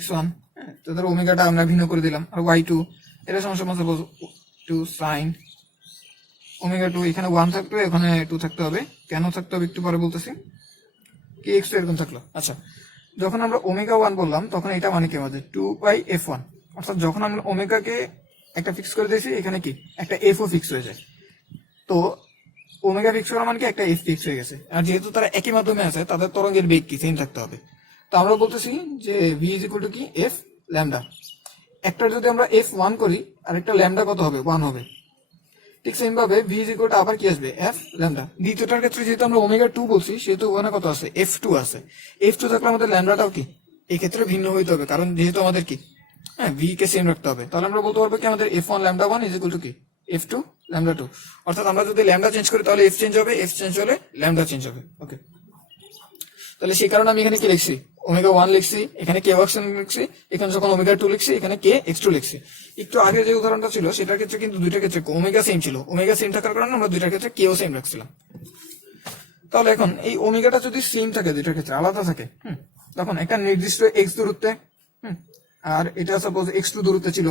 x1, তাদের ওমেগাটা আমরা ভিন্ন করে দিলাম, আর y2 এটা সমান সাপোজ 2 sin ওমেগা 2, এখানে 1 থাকতো, এখানে 2 থাকতে হবে, কেন থাকতে হবে একটু পরে বলতেছি, কে x2 এরকম থাকলো। আচ্ছা, যখন আমরা ওমেগা 1 বললাম, তখন এটা মানে কি আমাদের 2/f1, অর্থাৎ যখন আমরা ওমেগাকে একটা ফিক্স করে দিয়েছি, এখানে কি একটা এফও ফিক্স হয়ে যায়। তো ওমেগা ফিক্স করা মানে কি একটা এফ ফিক্স হয়ে গেছে। আর যেহেতু তারা একই মাধ্যমে আছে, তাদের তরঙ্গের বেগ কি সেম থাকতে হবে। তো আমরা বলতেছি যে ভি ইজ ইকুয়াল টু কি এফ ল্যামডা। একটা যদি আমরা f1 করি, আর একটা ল্যামডা কত হবে, 1 হবে। ঠিক সেম ভাবে ভি ইজ ইকুয়াল টু আবার কি আসবে, এফ ল্যামডা। দ্বিতীয়টার ক্ষেত্রে যেহেতু আমরা ওমেগা 2 বলছি, সেহেতু ওখানে কত আছে, f2 আছে। f2 থাকলে আমাদের ল্যামডাটাও কি এই ক্ষেত্রে ভিন্ন হইতে হবে, কারণ যেহেতু আমাদের কি ভি কে সেম রাখতে হবে। তাহলে আমরা বলতে পারবো কি আমাদের f1 lambda 1 is equal to কি f2 ল্যামডা 2। অর্থাৎ আমরা যদি ল্যামডা চেঞ্জ করি, তাহলে f চেঞ্জ হবে, f চেঞ্জ হলে ল্যামডা চেঞ্জ হবে। ওকে, তাহলে সেই কারণে আমি এখানে কি লিখছি, ওমেগা 1 লিখছি, এখানে কে x1 লিখছি, এখানে যখন ওমেগা 2 লিখছি, এখানে কে x2 লিখছি। একটু আগে যে উদাহরণটা ছিল, সেটার ক্ষেত্রে কিন্তু দুইটার ক্ষেত্রে ওমেগা সেম ছিল। ওমেগা সেম থাকার কারণে আমরা দুইটার ক্ষেত্রে কেও সেম রাখছিলাম। তাহলে এখন এই ওমেগাটা যদি সেম থাকে, দুইটার ক্ষেত্রে আলাদা থাকে, তখন একটা নির্দিষ্ট এক্স দূরত্বে, আর এটা সাপোজ x2 দূরত্বে ছিল,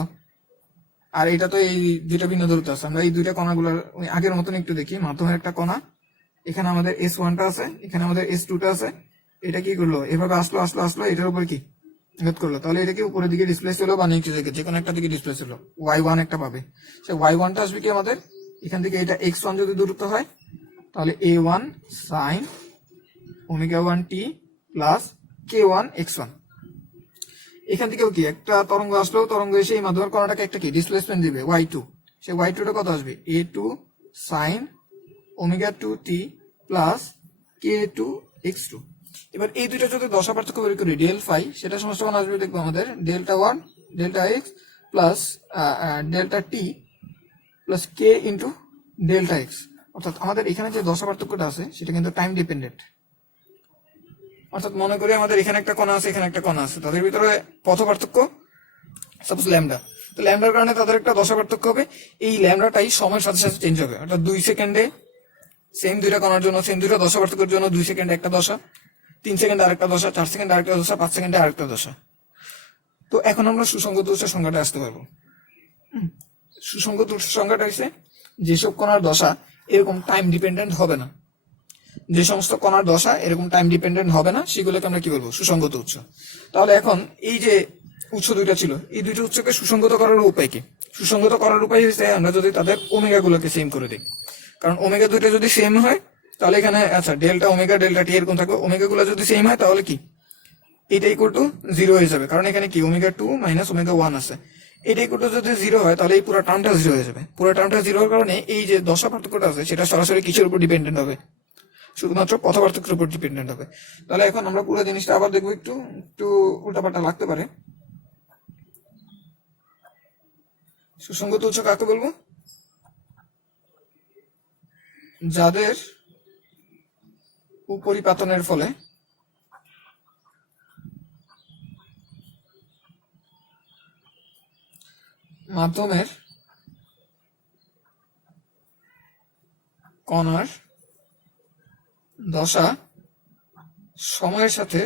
আর এটা তো এই দুইটা ভিন্ন দূরত্ব আছে। আমরা এই দুইটা কণাগুলোর ওই আগের মতন একটু দেখি। মাধ্যমের একটা কণা, এখানে আমাদের s1টা আছে, এখানে আমাদের s2টা আছে। এটা কি করলো, এভাবে আসলো, এটার উপর কি ঘাত করলো, তাহলে এটা কি উপরের দিকে ডিসপ্লেস হলো বা নিচের দিকে, যে কোনো একটা দিকে ডিসপ্লেস হলো। y1 একটা পাবে, সে y1টা আসবে কি আমাদের এখান থেকে, এটা x1 যদি দূরত্ব হয়, তাহলে a1 sin omega 1 t plus k1 x1। এখান থেকেও কি একটা তরঙ্গ আসলো, তরঙ্গ এসে এই মাধ্যমের কণাটাকে একটা কি ডিসপ্লেসমেন্ট দিবে y2, সেই y2 টা কত আসবে a2 sin omega 2t plus k2 x2। এবার এই দুইটা যদি দশা পার্থক্য বের করি ডেল ফাই, সেটা সমস্ত কোণ আসবে দেখবো আমাদের delta 1 delta x plus delta t plus k into delta x। অর্থাৎ আমাদের এখানে যে দশা পার্থক্যটা আছে সেটা কিন্তু টাইম ডিপেন্ডেন্ট। অর্থাৎ মনে করি আমাদের এখানে একটা কণা আছে, এখানে একটা কণা আছে, তাদের ভিতরে পথ পার্থক্য সাপোজ ল্যামডা, তো ল্যামডার কারণে তাদের একটা দশা পার্থক্য হবে। এই ল্যামডাটাই সময়ের সাথে সাথে চেঞ্জ হবে, অর্থাৎ 2 সেকেন্ডে সেম দুইটা কণার জন্য সেম দুইটা দশা পার্থক্যের জন্য 2 সেকেন্ডে একটা দশা, 3 সেকেন্ডে আরেকটা দশা, 4 সেকেন্ডে আরেকটা দশা, 5 সেকেন্ডে আরেকটা দশা। তো এখন আমরা সুসংগত উৎসের সংজ্ঞাটা আসতে পারবো। সুসংগত উৎসের সংজ্ঞাটা হচ্ছে যেসব কণার দশা এরকম টাইম ডিপেন্ডেন্ট হবে না, যে সমস্ত কণার দশা এরকম টাইম ডিপেন্ডেন্ট হবে না সেগুলোকে আমরা কি বলবো সুসংগত উৎস। তাহলে এখন এই যে উৎস দুইটা ছিল, এই দুইটা উৎসকে সুসংগত করার উপায় কি? সুসংগত করার উপায় হচ্ছে আমরা যদি তাদের ওমেগা গুলোকে সেম করে দিই, কারণ ওমেগা দুইটা যদি সেম হয় তাহলে এখানে আচ্ছা ডেল্টা ওমেগা ডেল্টা টি এরকম থাকবে, ওমেগা গুলো যদি সেম হয় তাহলে কি এটা ইকুয়াল টু 0 হয়ে যাবে, কারণ এখানে কি ওমেগা 2 মাইনাস ওমেগা 1 আছে। এটা ইকুয়াল টু যদি 0 হয় তাহলে এই পুরো টার্মটা 0 হয়ে যাবে। পুরো টার্মটা 0 হওয়ার কারণে এই যে দশা পার্থক্যটা আছে সেটা সরাসরি কিসের উপর ডিপেন্ডেন্ট হবে? শুধুমাত্র পথ পার্থক্যের উপর ডিপেন্ডেন্ট হবে। তাহলে এখন আমরা পুরো জিনিসটা আবার দেখবো, একটু একটু উল্টাপাল্টা লাগতে পারে। সুসংগত উৎস কাকে বলবো? যাদের উপরিপাতনের ফলে মাধ্যমের কণার দশা সময়ের সাথে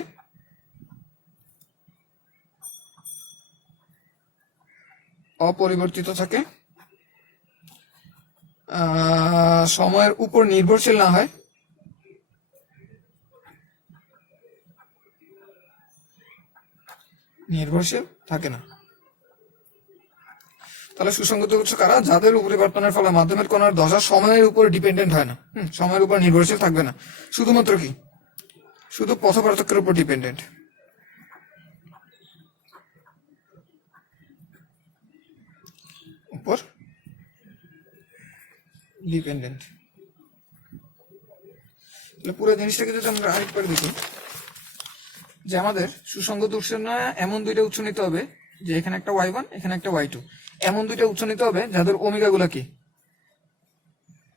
অপরিবর্তিত থাকে, সময়ের উপর নির্ভরশীল না হয়, নির্ভরশীল থাকে না। তাহলে সুসংগত উৎস কারা? যাদের উপরিবর্তনের ফলে মাধ্যমের কণার দশা সময়ের উপর ডিপেন্ডেন্ট হয় না, সময়ের উপর নির্ভরশীল থাকবে না, শুধুমাত্র কি শুধু পথ পার্থক্যের উপর ডিপেন্ডেন্ট। উপর ডিপেন্ডেন্ট। তাহলে পুরো জিনিসটাকে যদি আমরা আরেকবার দেখি, যে আমাদের সুসংগত উৎস না এমন দুইটা উৎস নিতে হবে যে এখানে একটা y1 এখানে একটা y2, এমন দুইটা উৎস নিতে হবে যাদের ওমেগা গুলা কি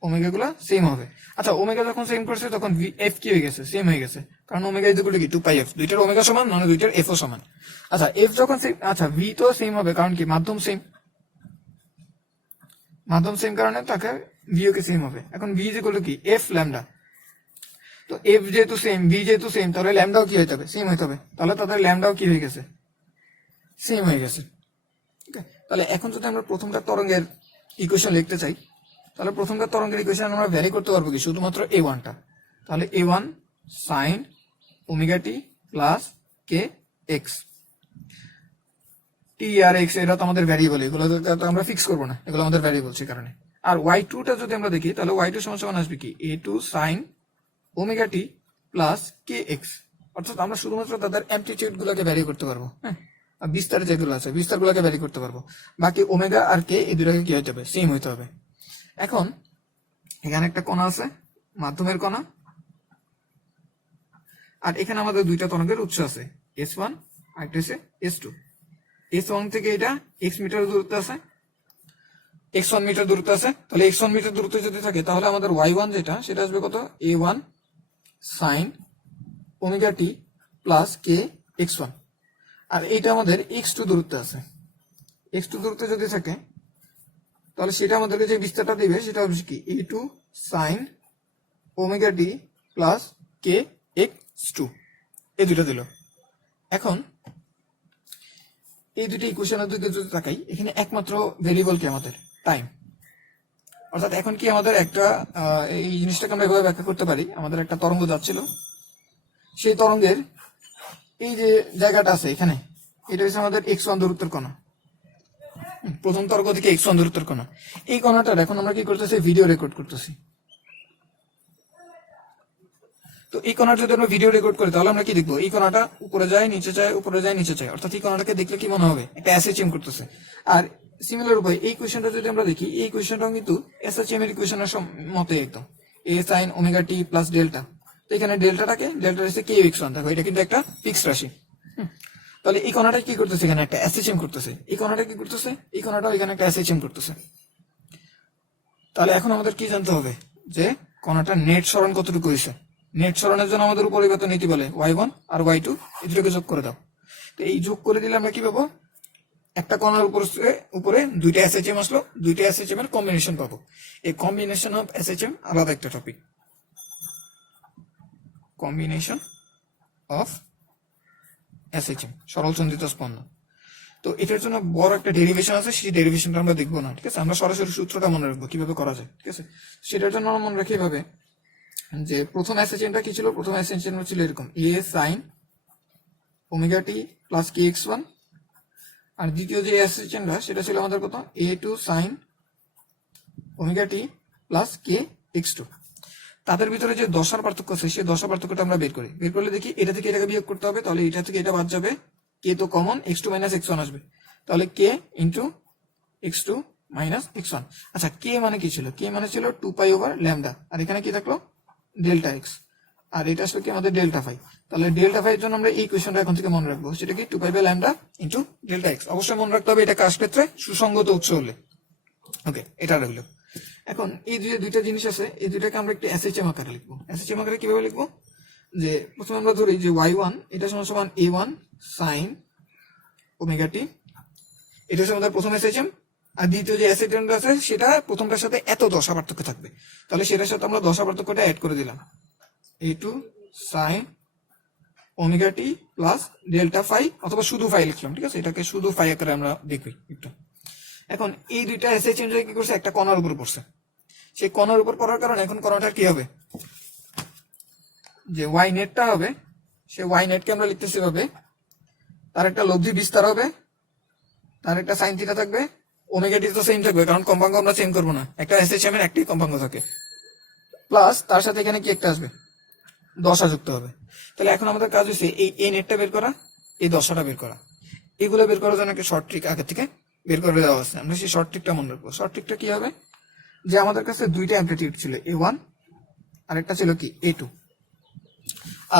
ওমেগা গুলা সেম হবে। আচ্ছা ওমেগা যখন সেম করছে তখন এফ কি হয়ে গেছে? সেম হয়ে গেছে, কারণ ওমেগা ইজ ইকুয়াল টু কি 2πf, দুইটার ওমেগা সমান মানে দুইটার এফ ও সমান। আচ্ছা এফ যখন সেম, আচ্ছা ভি তো সেম হবে কারণ কি মাধ্যম সেম, মাধ্যম সেম কারণে তাকে ভিও কে সেম হবে। এখন ভি ইজ ইকুয়াল টু কি এফ ল্যামডা, তো এফ যেহেতু সেম ভি যেহেতু সেম তাহলে ল্যামডাও কি হইতে হবে? সেম হইতে হবে। তাহলে তাদের ল্যামডাও কি হয়ে গেছে? সেম হয়ে গেছে। তাহলে এখন যদি আমরা প্রথমটা তরঙ্গের ইকুয়েশন লিখতে চাই, তাহলে প্রথমটা তরঙ্গের ইকুয়েশন আমরা ভ্যারি করতে পারবো কি শুধুমাত্র a1 টা। তাহলে a1 sin omega t plus কে এক্স, টি আর এক্স এটা তো আমাদের ভ্যারিয়েবল, এগুলো তো আমরা ফিক্স করবো না, এগুলো আমাদের ভ্যারিয়েবল সে কারণে। আর y2 টা যদি আমরা দেখি তাহলে y2 সমান আসবে কি a2 sin omega t plus কে এক্স। অর্থাৎ আমরা শুধুমাত্র তাদের অ্যামপ্লিটিউড গুলোকে ভ্যারি করতে পারবো, হ্যাঁ, আর বিস্তার যেগুলো আছে বিস্তার গুলোকে ভ্যারি করতে পারবো। বাকি ওমেগা আর কে এই দুটাকে কি হতে হবে? সেম হইতে হবে। এখন এখানে একটা কণা আছে মাধ্যমের কণা, আর এখানে আমাদের দুইটা তরঙ্গের উৎস আছে S1 আর একটা হচ্ছে S2। S1 থেকে এটা x মিটার দূরত্ব আছে, x1 মিটার দূরত্ব আছে। তাহলে x1 মিটার দূরত্ব যদি থাকে তাহলে আমাদের y1 যেটা সেটা আসবে কত? a1 sin omega t plus কে x1। আর এইটা আমাদের x2 দূরত্ব আছে, x2 দূরত্ব যদি থাকে তাহলে সেটা আমাদেরকে যে বিস্তারটা দিবে সেটা হবে কি a2 sin omega t plus কে x2, এই দুটো দিল। এখন এই দুটো ইকুয়েশনের দিকে যদি তাকাই, এখানে একমাত্র ভেরিয়েবল কি আমাদের? টাইম। অর্থাৎ এখন কি আমাদের একটা এই জিনিসটাকে আমরা এভাবে ব্যাখ্যা করতে পারি, আমাদের একটা তরঙ্গ যাচ্ছিল, সেই তরঙ্গের এই যে জায়গাটা আছে এখানে, এটা হচ্ছে আমাদের x1 দূরত্বের কণা, প্রথম তরঙ্গ থেকে x1 দূরত্বের কণা। এই কণাটার এখন আমরা কি করতেছি? ভিডিও রেকর্ড করতেছি। তো এই কোণার যদি আমরা ভিডিও রেকর্ড করি তাহলে আমরা কি দেখবো, এই কোণাটা উপরে যায় নিচে যায়, উপরে যায় নিচে যায়, অর্থাৎ এই কোণাটাকে দেখলে কি মনে হবে, একটা এসএচএম করতেছে। আর সিমিলার উপায় এই কোয়েশ্চেনটা যদি আমরা দেখি, এই কোয়েশ্চেনটাও কিন্তু এসএচএম এর ইকুয়েশনের মতে একদম এ sine omega t plus delta. তো এখানে ডেল্টা হচ্ছে কে এক্স ওয়ান, দেখো এটা কিন্তু একটা ফিক্সড রাশি। তাহলে এই কোণাটা কি করতেছে, এখানে একটা এসএচএম করতেছে, এই কোণাটা কি করতেছে, এই কোণাটাও এখানে একটা এসএচএম করতেছে। তাহলে এখন আমাদের কি জানতে হবে যে কোণাটার নেট সরণ কতটুকু হয়েছে। নেট সরণের জন্য আমাদের উপরিবর্ত নীতি বলে y1 আর y2 এই দুটোকে যোগ করে দাও। তো এই যোগ করে দিলে আমরা কি পাবো, একটা কোণার উপরে দুইটা এসএচএম আসলো, দুইটা এসএচএম এর কম্বিনেশন পাবো। এই কম্বিনেশন অফ এসএচএম আলাদা একটা টপিক, কম্বিনেশন অফ এসএচএম সরল সন্ধিত স্পন্দন। তো এটার জন্য বড় একটা ডেরিভেশন আছে, সেই ডেরিভেশনটা আমরা দেখবো না, ঠিক আছে। আমরা সরাসরি সূত্রটা মনে রাখবো কিভাবে করা যায়, ঠিক আছে। সেটার জন্য আমরা মনে রাখি এভাবে যে প্রথম এসএচএমটা কি ছিল, প্রথম এসএচএম ছিল এরকম এ সাইন ওমেগা টি প্লাস কে এক্স ওয়ান, আর দ্বিতীয় যে এসএচএমটা সেটা ছিল আমাদের কত, এ two sine omega t plus কে এক্স টু। তাদের ভিতরে যে দশার পার্থক্য আছে সেই দশা পার্থক্যটা আমরা বের করি, বের করলে দেখি এটা থেকে এটাকে বিয়োগ করতে হবে, তাহলে এটা থেকে এটা বাদ যাবে, কে তো common, x two minus x one আসবে, তাহলে k into x two minus x one. আচ্ছা কে মানে কি ছিল, কে মানে ছিল 2π/λ, আর এখানে কি থাকলো ডেল্টা এক্স, আর এটা আসলে কি আমাদের ডেল্টা ফাই। তাহলে ডেল্টা ফাই এর জন্য আমরা এই কোয়েশ্চনটা এখন থেকে মনে রাখবো, সেটা কি 2π/λ ইন্টু ডেল্টা এক্স। অবশ্যই মনে রাখতে হবে এটা কাজ ক্ষেত্রে সুসংগত উৎস হলে। ওকে, এটা রইলো। এখন এই দুইটা জিনিস আছে, এই দুইটাকে আমরা একটু এসএচএম আকারে লিখবো। এসএচএম আকারে কিভাবে লিখবো, যে প্রথমে আমরা ধরি যে y1 এটা সমান a1 sin ওমেগা টি, এটা হচ্ছে আমাদের প্রথম এসএচএম। আর দ্বিতীয় যে এসএচএমটা আছে সেটা প্রথমটার সাথে এত দশা পার্থক্য থাকবে, তাহলে সেটার সাথে আমরা দশা পার্থক্যটা অ্যাড করে দিলাম, a2 sin omega t plus delta phi, অথবা শুধু ফাই লিখলাম, ঠিক আছে। এটাকে শুধু ফাই আকারে আমরা দেখি একটু। এখন এই দুইটা এসএচএম কি করছে, একটা কণার উপর পড়ছে, সেই কণার উপর পড়ার কারণে এখন কণাটার কি হবে, যে ওয়াই নেটটা হবে, সে ওয়াই নেটকে আমরা লিখতেছি ভাবে, তার একটা লব্ধি বিস্তার হবে, তার একটা সাইন থিটা থাকবে, ওমেগা টি তো সেম থাকবে কারণ কম্পাঙ্ক আমরা চেঞ্জ করবো না, একটা এসএচএম এর একটাই কম্পাঙ্ক থাকে, প্লাস তার সাথে এখানে কি একটা আসবে, দশা যুক্ত হবে। তাহলে এখন আমাদের কাজ হচ্ছে এই এ নেটটা বের করা, এই দশাটা বের করা। এগুলো বের করার জন্য একটা শর্ট ট্রিক আগে থেকে বের করে দেওয়া আছে, আমরা সেই শর্ট ট্রিকটা মনে রাখবো। শর্ট ট্রিকটা কি হবে, যে আমাদের কাছে দুইটা অ্যামপ্লিটিউড ছিল a1 আর একটা ছিল কি a2,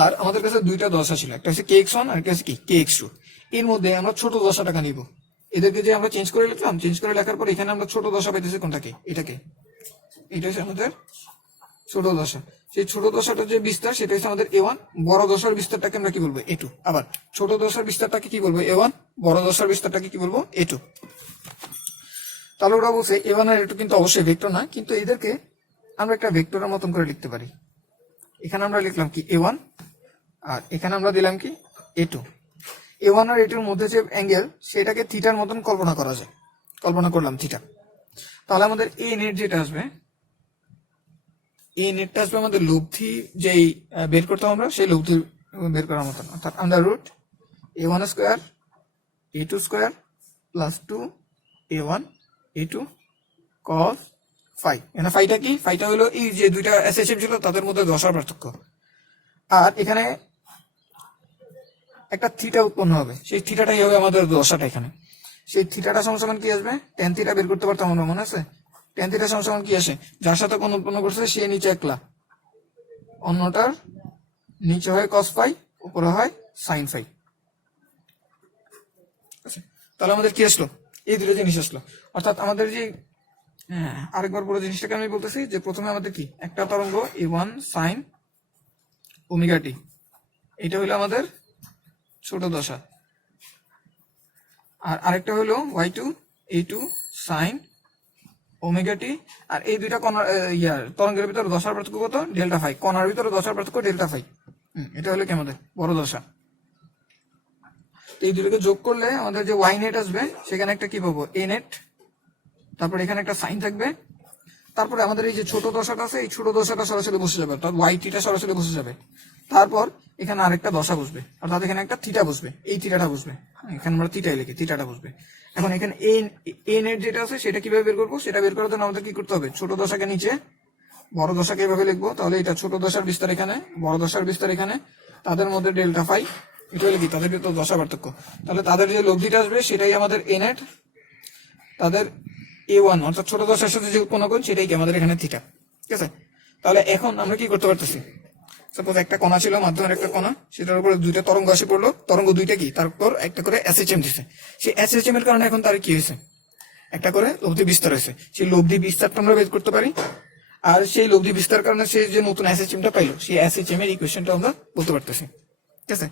আর আমাদের কাছে দুইটা দশা ছিল, একটা হচ্ছে kx1 আর একটা হচ্ছে কি kx2। এর মধ্যে আমরা ছোট দশাটাকে নিব, এদেরকে যে আমরা চেঞ্জ করে লিখলাম, চেঞ্জ করে লেখার পর এখানে আমরা ছোট দশা পাইতেছি কোনটাকে, এটাকে, এটা হচ্ছে আমাদের ছোট দশা। সেই ছোট দশাটা যে বিস্তার সেটা হচ্ছে আমাদের a1, বড় দশার বিস্তারটাকে আমরা কি বলবো a2, আবার ছোট দশার বিস্তারটাকে কি বলবো a1, বড় দশার বিস্তারটাকে কি বলবো a2। তাহলে ওরা বলছে a1 আর a2 কিন্তু অবশ্যই ভেক্টর না, কিন্তু এদেরকে আমরা একটা ভেক্টরের মতন করে লিখতে পারি। এখানে আমরা লিখলাম কি a1, আর এখানে আমরা দিলাম কি a2। a1 আর a2 এর মধ্যে যে অ্যাঙ্গেল সেটাকে থিটার মতন কল্পনা করা যায়, কল্পনা করলাম থিটা। তাহলে আমাদের এ নেট যেটা আসবে, এই নেটটা আসবে আমাদের লব্ধি যেই বের করতাম আমরা, সেই লব্ধি বের করার মতন, অর্থাৎ under root a1 square a2 square plus 2 a1 a2 cos phi. এখানে ফাইটা কি, ফাইটা হলো এই যে দুইটা এসএচএম ছিল তাদের মধ্যে দশার পার্থক্য, আর এখানে একটা থিটা উৎপন্ন হবে, সেই থিটাটাই হবে আমাদের দশাটা। এখানে সেই থিটাটা সমান কি আসবে, ট্যান থিটা বের করতে পারতাম আমরা, মনে আছে ট্যান থিটা সমান কি আসে, যার সাথে কোণ উৎপন্ন করছে সে নিচে একলা, অন্যটার নিচে হয় কস ফাই, উপরে হয় সাইন ফাই। তাহলে আমাদের কি আসলো, এই দুটো জিনিস আসলো। অর্থাৎ আমাদের যে আরেকবার পুরো জিনিসটাকে আমি বলতেছি, যে প্রথমে আমাদের কি একটা তরঙ্গ a1 সাইন ওমেগা টি, এটা হলো আমাদের ছোট দশা, আর আরেকটা হলো y2 a2 sine omega t, আর এই দুইটা কণার তরঙ্গের ভিতরে দশার পার্থক্য কত, ডেল্টা ফাই, কণার ভিতরে দশার পার্থক্য ডেল্টা ফাই। এটা হলো কি আমাদের বড় দশা। এই দুটোকে যোগ করলে আমাদের যে ওয়াই নেট আসবে, সেখানে একটা কি পাবো এ নেট, তারপরে এখানে একটা সাইন থাকবে, তারপরে আমাদের এই যে ছোট দশাটা আছে, এই ছোট দশাটা সরাসরি বসে যাবে, অর্থাৎ ওয়াই টিটা সরাসরি বসে যাবে। তারপর এখানে আরেকটা দশা বসবে, অর্থাৎ এখানে একটা থিটা বসবে, এই থিটাটা বসবে, এখানে আমরা থিটাই লিখি, থিটাটা বসবে। এখন এখানে এ নেট যেটা আছে সেটা কিভাবে বের করবো, সেটা বের করার জন্য আমাদের কি করতে হবে, ছোট দশাকে নিচে বড় দশাকে এভাবে লিখবো, তাহলে এটা ছোট দশার বিস্তার এখানে, বড় দশার বিস্তার এখানে, তাদের মধ্যে ডেল্টা ফাই, এটা হলো কি তাদের ভিতর দশা পার্থক্য। তাহলে তাদের যে লব্ধিটা আসবে সেটাই আমাদের এ নেট, তাদের A1 অর্থাৎ ছোট দশার সাথে যে উৎপন্ন কোণ সেটাই কি আমাদের এখানে থিটা। ঠিক আছে, তাহলে এখন আমরা কি করতে পারতেছি, সাপোজ একটা কণা ছিল, মাধ্যমের একটা কণা, সেটার উপরে দুইটা তরঙ্গ এসে পড়লো, তরঙ্গ দুইটা কি তারপর একটা করে SHM দিছে, সেই SHM এর কারণে এখন তার কি হয়েছে, একটা করে লব্ধি বিস্তার হয়েছে, সেই লব্ধি বিস্তারটা আমরা বের করতে পারি। আর সেই লব্ধি বিস্তার কারণে সে যে নতুন SHM-টা পাইলো, সেই SHM এর ইকুয়েশনটা আমরা বলতে পারতেছি। ঠিক আছে,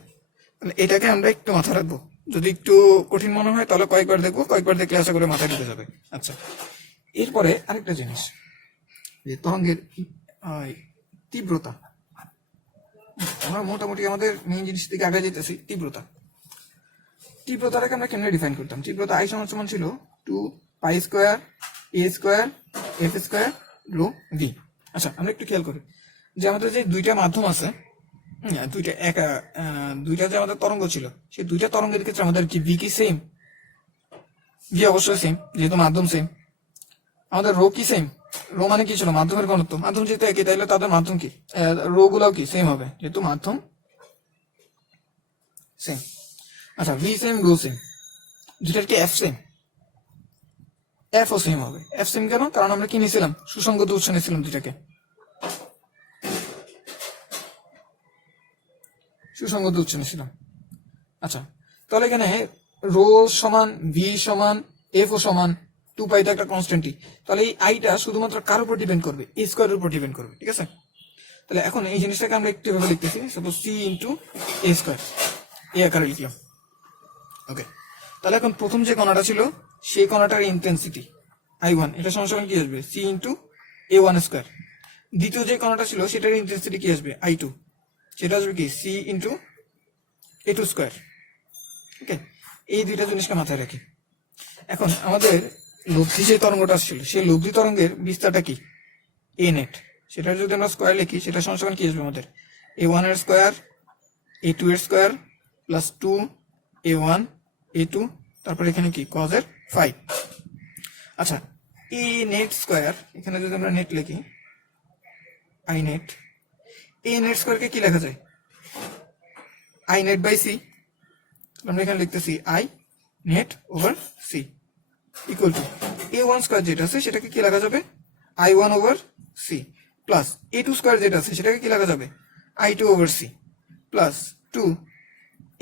তাহলে এটাকে আমরা একটু মাথায় রাখবো, যদি একটু কঠিন মনে হয় তাহলে কয়েকবার দেখবো, কয়েকবার দেখলে আশা করে মাথায় ঢুকে যাবে। আচ্ছা, এরপরে আরেকটা জিনিস, যে তরঙ্গের তীব্রতা, আমরা মোটামুটি আমাদের মেইন জিনিস থেকে আগে যেতেছি। তীব্রতাটাকে আমরা কেমনে ডিফাইন করতাম, তীব্রতা I সমান ছিল 2 pi square a square f square rho v। আচ্ছা, আমরা একটু খেয়াল করি যে আমাদের যে দুইটা মাধ্যম আছে, দুইটা যে আমাদের তরঙ্গ ছিল, সেই দুইটা তরঙ্গের ক্ষেত্রে আমাদের কি v কি সেম? v অবশ্যই সেম, যেহেতু মাধ্যম সেম। আমাদের রো কি সেম? রো মানে কি ছিল, মাধ্যমের ঘনত্ব। মাধ্যম যেহেতু একই, তাইলে তাদের মাধ্যম কি, রো গুলাও কি সেম হবে, যেহেতু মাধ্যম সেম। আচ্ছা, ভি সেম, রো সেম, দুইটার কি এফ সেম? এফ ও সেম হবে। এফ সেম কেন? কারণ আমরা কি নিয়েছিলাম, সুসংগত উৎস নিয়েছিলাম দুইটাকে, সুসংগত উৎস নিয়েছিলাম। আচ্ছা, তাহলে এখানে রো সমান, ভি সমান, এফ ও সমান 2 পাইতে একটা কনস্ট্যান্টই, তাহলে এই আইটা শুধুমাত্র কার উপর ডিপেন্ড করবে, এ স্কোয়ারের উপর ডিপেন্ড করবে। ঠিক আছে, তাহলে এখন এই জিনিসটাকে আমরা একটু ভাবে লিখতেছি, সাপোজ সি ইন্টু এ স্কোয়ার, এই আকারে লিখলাম। ওকে, তাহলে এখন প্রথম যে কণাটা ছিল সেই কণাটার ইন্টেন্সিটি I1, এটা সমান কি আসবে, সি ইন্টু A1 স্কোয়ার। দ্বিতীয় যে কণাটা ছিল সেটার ইন্টেন্সিটি কি আসবে, I2, সেটা আসবে কি সি ইন্টু A2 স্কোয়ার। ওকে, এই দুইটা জিনিসকে মাথায় রাখি। এখন আমাদের লব্ধি যে তরঙ্গটা আসছিল, সেই লব্ধি তরঙ্গের বিস্তারটা কি, এ নেট, সেটা যদি আমরা স্কোয়ার লিখি, সেটা সমান কি আসবে আমাদের, A1 এর স্কোয়ার, A2 এর স্কোয়ার প্লাস 2 A1 A2, তারপর এখানে কি cos এর 5। আচ্ছা, এ নেট স্কোয়ার, এখানে যদি আমরা নেট লিখি আই নেট, এ নেট স্কোয়ারকে কি লেখা যায়, আই নেট বাই সি। আমরা এখানে লিখতেছি I net over c equal to A1 square যেটা আছে সেটাকে কি লেখা যাবে, I1 over C, plus A2 square যেটা আছে সেটাকে কি লেখা যাবে, I2 over C, plus 2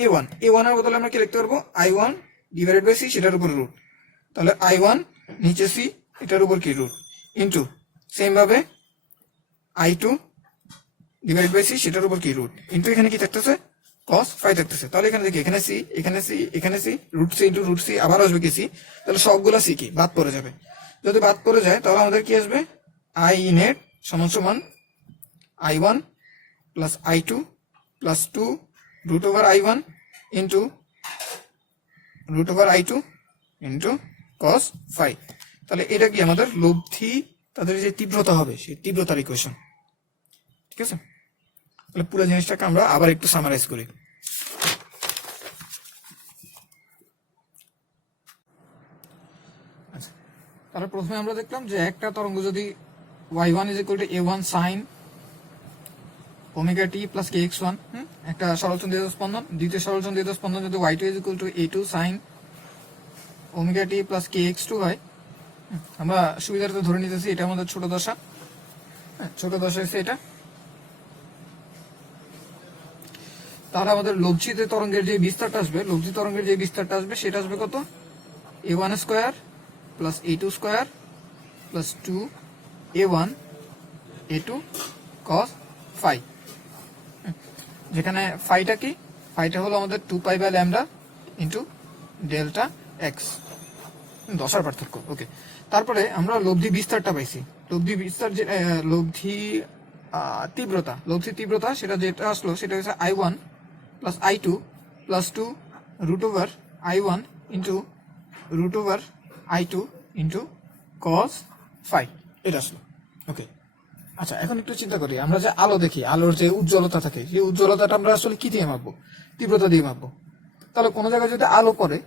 A1 এর বদলে আমরা কি লিখতে পারবো, I1 ডিভাইডেড বাই সি, সেটার উপর রুট, তাহলে I1 নিচে সি, এটার উপর কি রুট, ইন্টু সেম ভাবে I2 ডিভাইডেড বাই সি, সেটার উপর কি রুট, ইন্টু এখানে কি থাকতেছে, cos 5 থাকতেছে। তাহলে এখানে দেখি, এখানে সি, এখানে সি, এখানে c, root c into root c, আবার আসবে কি সি, তাহলে সবগুলা সি কি বাদ পড়ে যাবে। যদি বাদ পড়ে যায় তাহলে আমাদের কি আসবে, আই নেট সমান সমান I1 plus I2 plus 2 root over I1 into root over I2 into cos 5। তাহলে এটা কি আমাদের লব্ধি তাদের যে তীব্রতা হবে, সেই তীব্রতার ইকুয়েশন। ঠিক আছে, তাহলে পুরো জিনিসটাকে আমরা আবার একটু সামারাইজ করি। আচ্ছা, তাহলে প্রথমে আমরা দেখলাম যে একটা তরঙ্গ যদি y1 = a1 sin omega t plus kx1, একটা সরলচন্দ্রিত স্পন্দন, দ্বিতীয় সরলচন্দ্রিত স্পন্দন যদি y2 = a2 sin omega t plus kx2 হয়, আমরা সুবিধার্থে ধরে নিতেছি এটা আমাদের ছোট দশা, ছোট দশা হচ্ছে এটা। তাহলে আমাদের লব্ধি তরঙ্গের যে বিস্তারটা আসবে, লব্ধি তরঙ্গের যে বিস্তারটা আসবে সেটা আসবে কত, a1 square plus a2 square plus 2 a1 a2 cos 5, যেখানে ফাইটা কি, ফাইটা হলো আমাদের 2 pi by lambda into delta x, দশার পার্থক্য। ওকে, তারপরে আমরা লব্ধি বিস্তারটা পাইছি, লব্ধি বিস্তার যে লব্ধি তীব্রতা সেটা যেটা আসলো সেটা হচ্ছে I1 plus I2 plus 2 root over I1 into root over I2 into cos 5, এটা আসলো। ওকে, আচ্ছা, এখন একটু চিন্তা করি, আমরা যে আলো দেখি, আলোর যে উজ্জ্বলতা থাকে, সেই উজ্জ্বলতাটা আমরা আসলে কি দিয়ে মাপবো, তীব্রতা দিয়ে মাপবো। তাহলে কোনো জায়গায় যদি আলো পড়ে,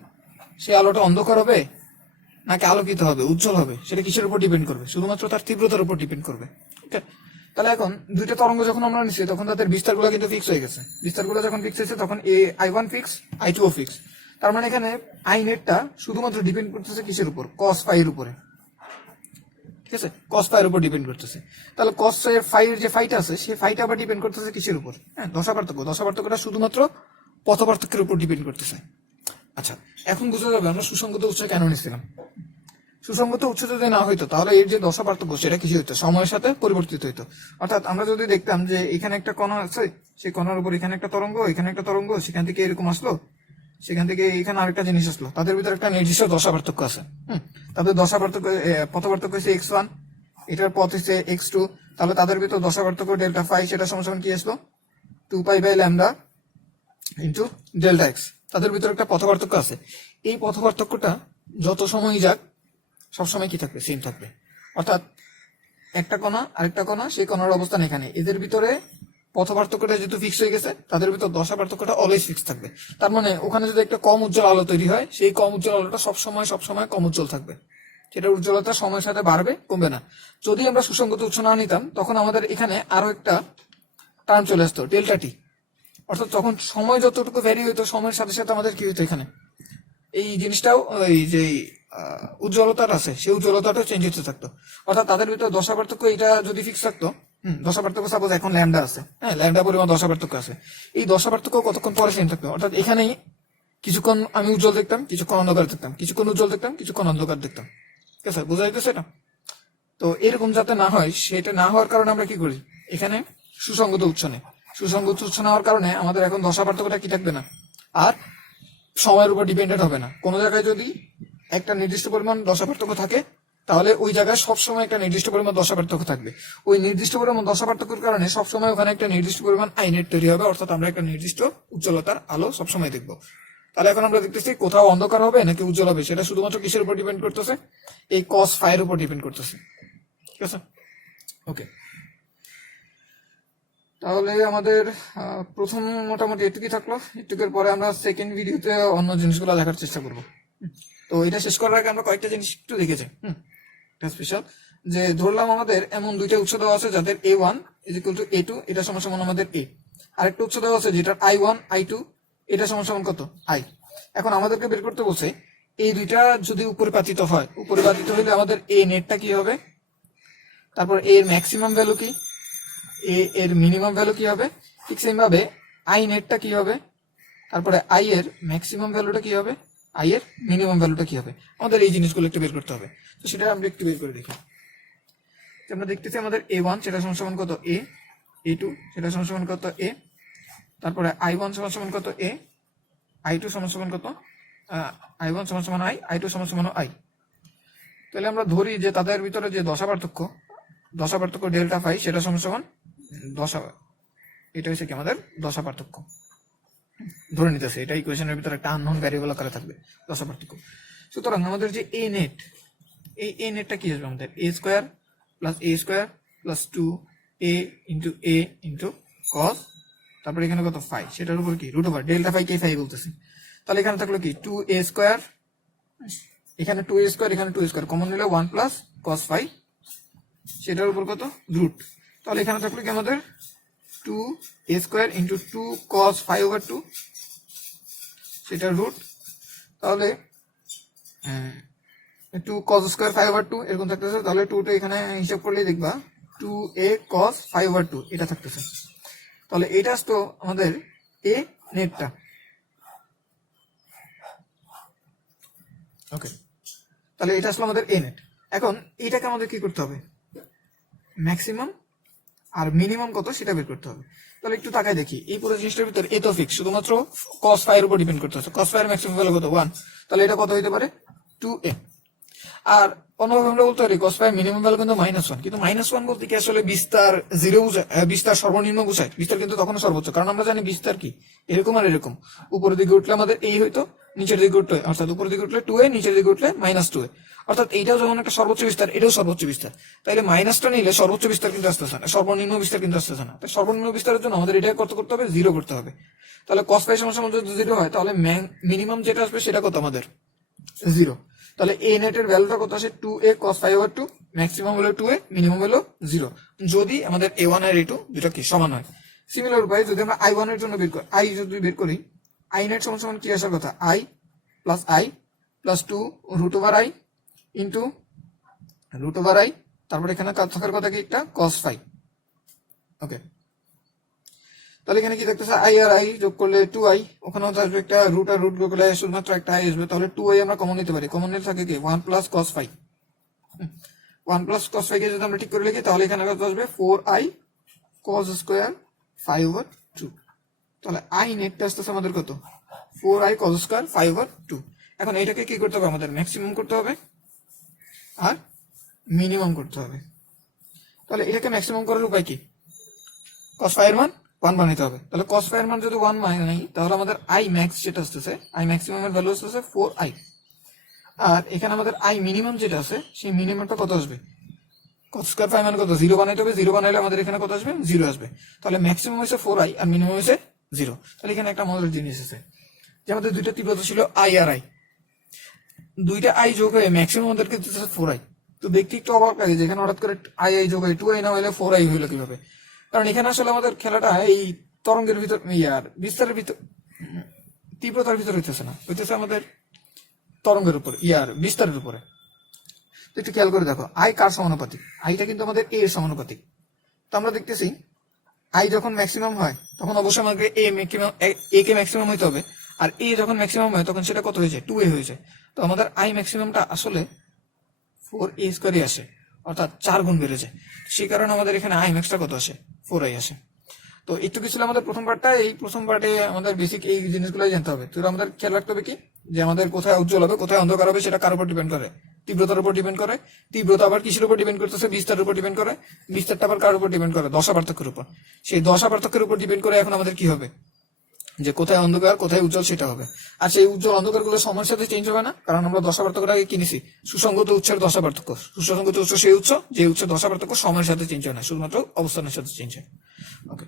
সেই আলোটা অন্ধকার হবে, নাকি আলোকিত হবে, উজ্জ্বল হবে, সেটা কিসের উপর ডিপেন্ড করবে? শুধুমাত্র তার তীব্রতার উপর ডিপেন্ড করবে। ওকে, তাহলে এখন দুইটা তরঙ্গ যখন আমরা নিচ্ছি তখন তাদের বিস্তারগুলো কিন্তু ফিক্স হয়ে গেছে। বিস্তারগুলো যখন ফিক্স হয়েছে তখন I1 ফিক্স, I2 ও ফিক্স। তার মানে এখানে আই নেটটা শুধুমাত্র ডিপেন্ড করতেছে কিসের উপর? cos phi এর উপরে। ঠিক আছে, cos phi এর উপর ডিপেন্ড করতেছে। তাহলে cos phi এর যে ফাইটা আছে সেই ফাইটা আবার ডিপেন্ড করতেছে কিসের উপর? হ্যাঁ, দশা পার্থক্য। দশা পার্থক্যটা শুধুমাত্র পথ পার্থক্যের উপর ডিপেন্ড করতেছে। আচ্ছা, এখন বোঝা যাবে আমরা সুসংগত উৎস কেন নিচ্ছিলাম। সুসংগত উৎস যদি না হইতো তাহলে এর যে দশা পার্থক্য সেটা কিছু হইতো, সময়ের সাথে পরিবর্তিত হইতো। অর্থাৎ আমরা যদি দেখতাম যে এখানে একটা কণা আছে, সেই কণার উপর এখানে একটা তরঙ্গ, এখানে একটা তরঙ্গ, সেখান থেকে এরকম আসলো, সেখান থেকে এখানে আরেকটা জিনিস আসলো, তাদের ভিতরে একটা নির্দিষ্ট দশা পার্থক্য আছে। তাদের দশা পার্থক্য, পথ পার্থক্য হচ্ছে x1, এটার পথ হচ্ছে x2, তাহলে তাদের ভিতর দশা পার্থক্য ডেল্টা ফাই, সেটা সমান কি আসলো? 2π/λ ইন্টু ডেল্টা এক্স। তাদের ভিতরে একটা পথ পার্থক্য আছে। এই পথ পার্থক্যটা যত সময় যাক সবসময় কি থাকবে? সেম থাকবে। অর্থাৎ একটা কণা আরেকটা কণা, সেই কণার অবস্থান এখানে, এদের ভিতরে পথ পার্থক্যটা যেহেতু ফিক্স হয়ে গেছে, তাদের ভিতর দশা পার্থক্যটা অলওয়েজ ফিক্স থাকবে। তার মানে ওখানে যদি একটা কম উজ্জ্বল আলো তৈরি হয়, সেই কম উজ্জ্বল আলোটা সবসময় কম উজ্জ্বল থাকবে। সেটার উজ্জ্বলতা সময়ের সাথে বাড়বে, কমবে না। যদি আমরা সুসংগত উৎস না নিতাম তখন আমাদের এখানে আরো একটা টার্ম চলে আসতো, ডেল্টা টি। অর্থাৎ তখন সময় যতটুকু ভ্যারি হইতো, সময়ের সাথে সাথে আমাদের কি হইতো, এখানে এই জিনিসটাও, এই যে উজ্জ্বলতাটা আছে সেই উজ্জ্বলতাটাও চেঞ্জ হতে থাকতো। অর্থাৎ তাদের ভিতরে দশা পার্থক্য এটা যদি ফিক্স থাকতো, দশা পার্থক্য সাপোজ এখন ল্যামডা আছে, হ্যাঁ, ল্যামডা পরিমাণ দশা পার্থক্য আছে, এই দশা পার্থক্য কতক্ষণ পরে সেম থাকতো। অর্থাৎ এখানেই কিছুক্ষণ আমি উজ্জ্বল দেখতাম, কিছুক্ষণ অন্ধকার দেখতাম, কিছুক্ষণ উজ্জ্বল দেখতাম, কিছুক্ষণ অন্ধকার দেখতাম। ঠিক আছে, বোঝা যাইতেছে এটা? তো এরকম যাতে না হয়, সেটা না হওয়ার কারণে আমরা কি করি, এখানে সুসংগত উৎস নেই। সুসংগত উৎস নেওয়ার কারণে আমাদের এখন দশা পার্থক্যটা কি থাকবে না, আর সময়ের উপর ডিপেন্ডেন্ট হবে না। কোনো জায়গায় যদি একটা নির্দিষ্ট পরিমাণ দশা পার্থক্য থাকে, তাহলে ওই জায়গায় সবসময় একটা নির্দিষ্ট পরিমাণ দশা পার্থক্য থাকবে। ওই নির্দিষ্ট পরিমাণ দশা পার্থক্যের কারণে সবসময় ওখানে একটা নির্দিষ্ট পরিমাণ আই নেট তৈরি হবে। অর্থাৎ আমরা একটা নির্দিষ্ট উজ্জ্বলতার আলো সবসময় দেখবো। তাহলে এখন আমরা দেখতেছি কোথাও অন্ধকার হবে নাকি উজ্জ্বল হবে, সেটা শুধুমাত্র কিসের উপর ডিপেন্ড করতেছে? এই cos phi এর উপর ডিপেন্ড করতেছে। ঠিক আছে, ওকে। তাহলে আমাদের প্রথম মোটামুটি এটুকুই থাকলো। এটুকুর পরে আমরা সেকেন্ড ভিডিওতে অন্য জিনিসগুলো দেখার চেষ্টা করব। তো এটা শেষ করার আগে আমরা কয়েকটা জিনিস একটু দেখেছি। এটা স্পেশাল, যে ধরলাম আমাদের এমন দুইটা উৎস দেওয়া আছে যাদের A1 = A2, এটা সমান আমাদের A। আরেকটা উৎস দেওয়া আছে যেটার I1 I2, এটা সমান কত? I। এখন আমাদেরকে বের করতে বলছে এই দুইটা যদি উপরে পাতিত হয়, উপরে পাতিত হলে আমাদের A নেটটা কি হবে, তারপর A এর ম্যাক্সিমাম ভ্যালু কি, A এর মিনিমাম ভ্যালু কি হবে, ঠিক সেম ভাবে I নেটটা কি হবে, তারপরে I এর ম্যাক্সিমাম ভ্যালুটা কি হবে, I এর মিনিমাম ভ্যালুটা কি হবে। আমাদের এই জিনিসগুলো একটু বের করতে হবে। তো সেটা আমরা একটু বের করে দেখি। আমরা দেখতেছি আমাদের A1 সেটা সমান কত? A, A2 সেটা সমান কত? A, তারপরে I1 সমান কত? A, I2 সমান কত? I1 সমান I, I2 সমান I। তাহলে আমরা ধরি যে তাদের ভিতরে যে দশা পার্থক্য ডেল্টা ফাই, সেটা সমান দশা, এটা হচ্ছে কি আমাদের দশা পার্থক্য ধরে নিতেছে। এটা ইকুয়েশনের ভিতরে একটা আননোন ভ্যারিয়েবল আকারে থাকবে, দশা পার্থক্য। সুতরাং আমাদের যে A নেট, এই A নেটটা কি আসবে আমাদের? A² + 2A × A × cos, তারপরে এখানে কত? ফাই, সেটার উপর কি √ ডেল্টা ফাই কে ফাই বলতেছি। তাহলে এখানে থাকলো কি 2A², এখানে 2A², এখানে 2A², কমন নিলে 1 + cos phi, সেটার উপর কত? √ তাহলে এখানে থাকলো কি আমাদের 2A² × 2 cos phi/2, সেটার √ তাহলে 2 cos² phi/2 এরকম থাকতেছে। তাহলে 2টা এখানে হিসাব করলেই দেখবা 2A cos phi/2 এটা থাকতেছে। তাহলে এটা আসতো আমাদের A নেটটা। ওকে, তাহলে এটা আসলো আমাদের A নেট। এখন এটাকে আমাদের কি করতে হবে? ম্যাক্সিমাম আর মিনিমাম কত সেটা বের করতে হবে। তাহলে একটু তাকাই দেখি, এই পুরো জিনিসটার ভিতরে এ তো ফিক্স, শুধুমাত্র cos phi এর উপর ডিপেন্ড করতেছে। cos phi এর ম্যাক্সিমাম ভ্যালু কত? 1। তাহলে এটা কত হইতে পারে? 2A। আর অন্যভাবে আমরা বলতে পারি cos phi মিনিমাম ভ্যালু কিন্তু -1। কিন্তু -1 বলতে কি আসলে বিস্তার 0 বোঝায়? বিস্তার সর্বনিম্ন বোঝায়। বিস্তার কিন্তু তখন সর্বোচ্চ, কারণ আমরা জানি বিস্তার কি এরকম আর এরকম। উপরের দিকে উঠলে আমাদের এই হইতো, নিচের দিকে উঠলে, অর্থাৎ উপরের দিকে উঠলে 2A, নিচের দিকে উঠলে -2A। অর্থাৎ এইটাও যখন একটা সর্বোচ্চ বিস্তার, এটাও সর্বোচ্চ বিস্তার। তাইলে মাইনাসটা নিলে সর্বোচ্চ বিস্তার কিন্তু আসতেছে না, সর্বনিম্ন বিস্তার কিন্তু আসতেছে না। তাই সর্বনিম্ন বিস্তারের জন্য আমাদের এটা কত করতে হবে? 0 করতে হবে। তাহলে cos phi সমান যদি 0 হয়, তাহলে মিনিমাম যেটা আসবে সেটা কত আমাদের? 0। তাহলে এ নেটের ভ্যালুটা কত আসে 2a cos 5/2, ম্যাক্সিমাম হলো 2a, মিনিমাম হলো 0, যদি আমাদের a1 আর a2 দুটো কি সমান হয়। সিমিলার উপায়ে যদি আমরা i1 এর জন্য বের করি, i যদি বের করি, i নেট সমান সমান কি আসার কথা, i plus 2 √i into √i, তারপর এখানে থাকার কথা কি একটা cos 5। ওকে, তাহলে এখানে কি দেখতেছে i আর i যোগ করলে 2i, ওখানেও আসবে একটা রুট আর রুট যোগ করলে শুধুমাত্র একটা i আসবে, তাহলে 2i আমরা কমন নিতে পারি। কমন নিতে থাকে কি 1 প্লাস cos 5, 1 প্লাস cos 5 কে যদি আমরা ঠিক করে লিখি তাহলে এখানে কত আসবে 4i cos স্কয়ার 5/2। তাহলে i নেটটা আসতেছে আমাদের কত 4i cos স্কয়ার 5/2। এখন এটাকে কি করতে হবে, আমাদের ম্যাক্সিমাম করতে হবে আর মিনিমাম করতে হবে। তাহলে এটাকে ম্যাক্সিমাম করার উপায় কি, cos 5 এর মান 1 বানাইতে হবে। তাহলে cos 5 এর মান যদি 1 বানাই তাহলে আমাদের i ম্যাক্স যেটা আসতেছে, i ম্যাক্সিমাম এর ভ্যালু আসতেছে 4i, আর এখানে আমাদের i মিনিমাম যেটা আছে সেই মিনিমামটা কত আসবে, cos স্কয়ার 5 মানে কত 0 বানাইতে হবে, 0 বানাইলে আমাদের এখানে কত আসবে 0 আসবে। তাহলে ম্যাক্সিমাম হইছে 4i আর মিনিমাম হইছে 0। তাহলে এখানে একটা মজার জিনিস আছে যে আমাদের দুইটা তীব্রতা ছিল i আর i, দুইটা i যোগ হয়ে ম্যাক্সিমাম আমাদেরকে দিতেছে 4i। তো দেখতে একটু অবাক লাগে যে এখানে হঠাৎ করে i যোগ হয় 2i না হলে 4i হইলো কিভাবে, কারণ এখানে আসলে আমাদের খেলাটা এই তরঙ্গের ভিতর ইয়ার বিস্তারের ভিতর তীব্রতার ভিতর হইতেছে না, হইতেছে আমাদের তরঙ্গের উপর ইয়ার বিস্তারের উপরে। তো একটু খেয়াল করে দেখো i কার সমানুপাতিক, আইটা কিন্তু আমাদের a এর সমানুপাতিক। তো আমরা দেখতেছি i যখন ম্যাক্সিমাম হয় তখন অবশ্যই আমাদের a কে ম্যাক্সিমাম হইতে হবে, আর a যখন ম্যাক্সিমাম হয় তখন সেটা কত হয়ে যায় 2a হয়ে যায়। তো আমাদের i ম্যাক্সিমামটা আসলে 4a স্কয়ারই আসে, অর্থাৎ 4 গুণ বেড়ে যায়। সেই কারণে আমাদের এখানে i ম্যাক্সটা কত আসে 4i আসে। তো একটু কি ছিল আমাদের প্রথম পার্টটা, এই প্রথম পার্টে আমাদের বেসিক এই জিনিসগুলোই জানতে হবে। তো আমাদের খেয়াল রাখতে হবে কি যে আমাদের কোথায় উজ্জ্বল হবে কোথায় অন্ধকার হবে সেটা কার উপর ডিপেন্ড করে, তীব্রতার উপর ডিপেন্ড করে। তীব্রতা আবার কিসের উপর ডিপেন্ড করতেছে, বিস্তারের উপর ডিপেন্ড করে। বিস্তারটা আবার কার উপর ডিপেন্ড করে, দশা পার্থক্যের উপর। সেই দশা পার্থক্যের উপর ডিপেন্ড করে এখন আমাদের কি হবে যে কোথায় অন্ধকার কোথায় উজ্জ্বল সেটা হবে। আর সেই উজ্জ্বল অন্ধকার গুলো সময়ের সাথে চেঞ্জ হবে না, কারণ আমরা দশা পার্থক্যটাকে কিনেছি সুসংগত উৎসের দশা পার্থক্য। সুসংগত উৎস সেই উৎস যে উৎসের দশা পার্থক্য সময়ের সাথে চেঞ্জ হয় না, শুধুমাত্র অবস্থানের সাথে চেঞ্জ হয়। ওকে।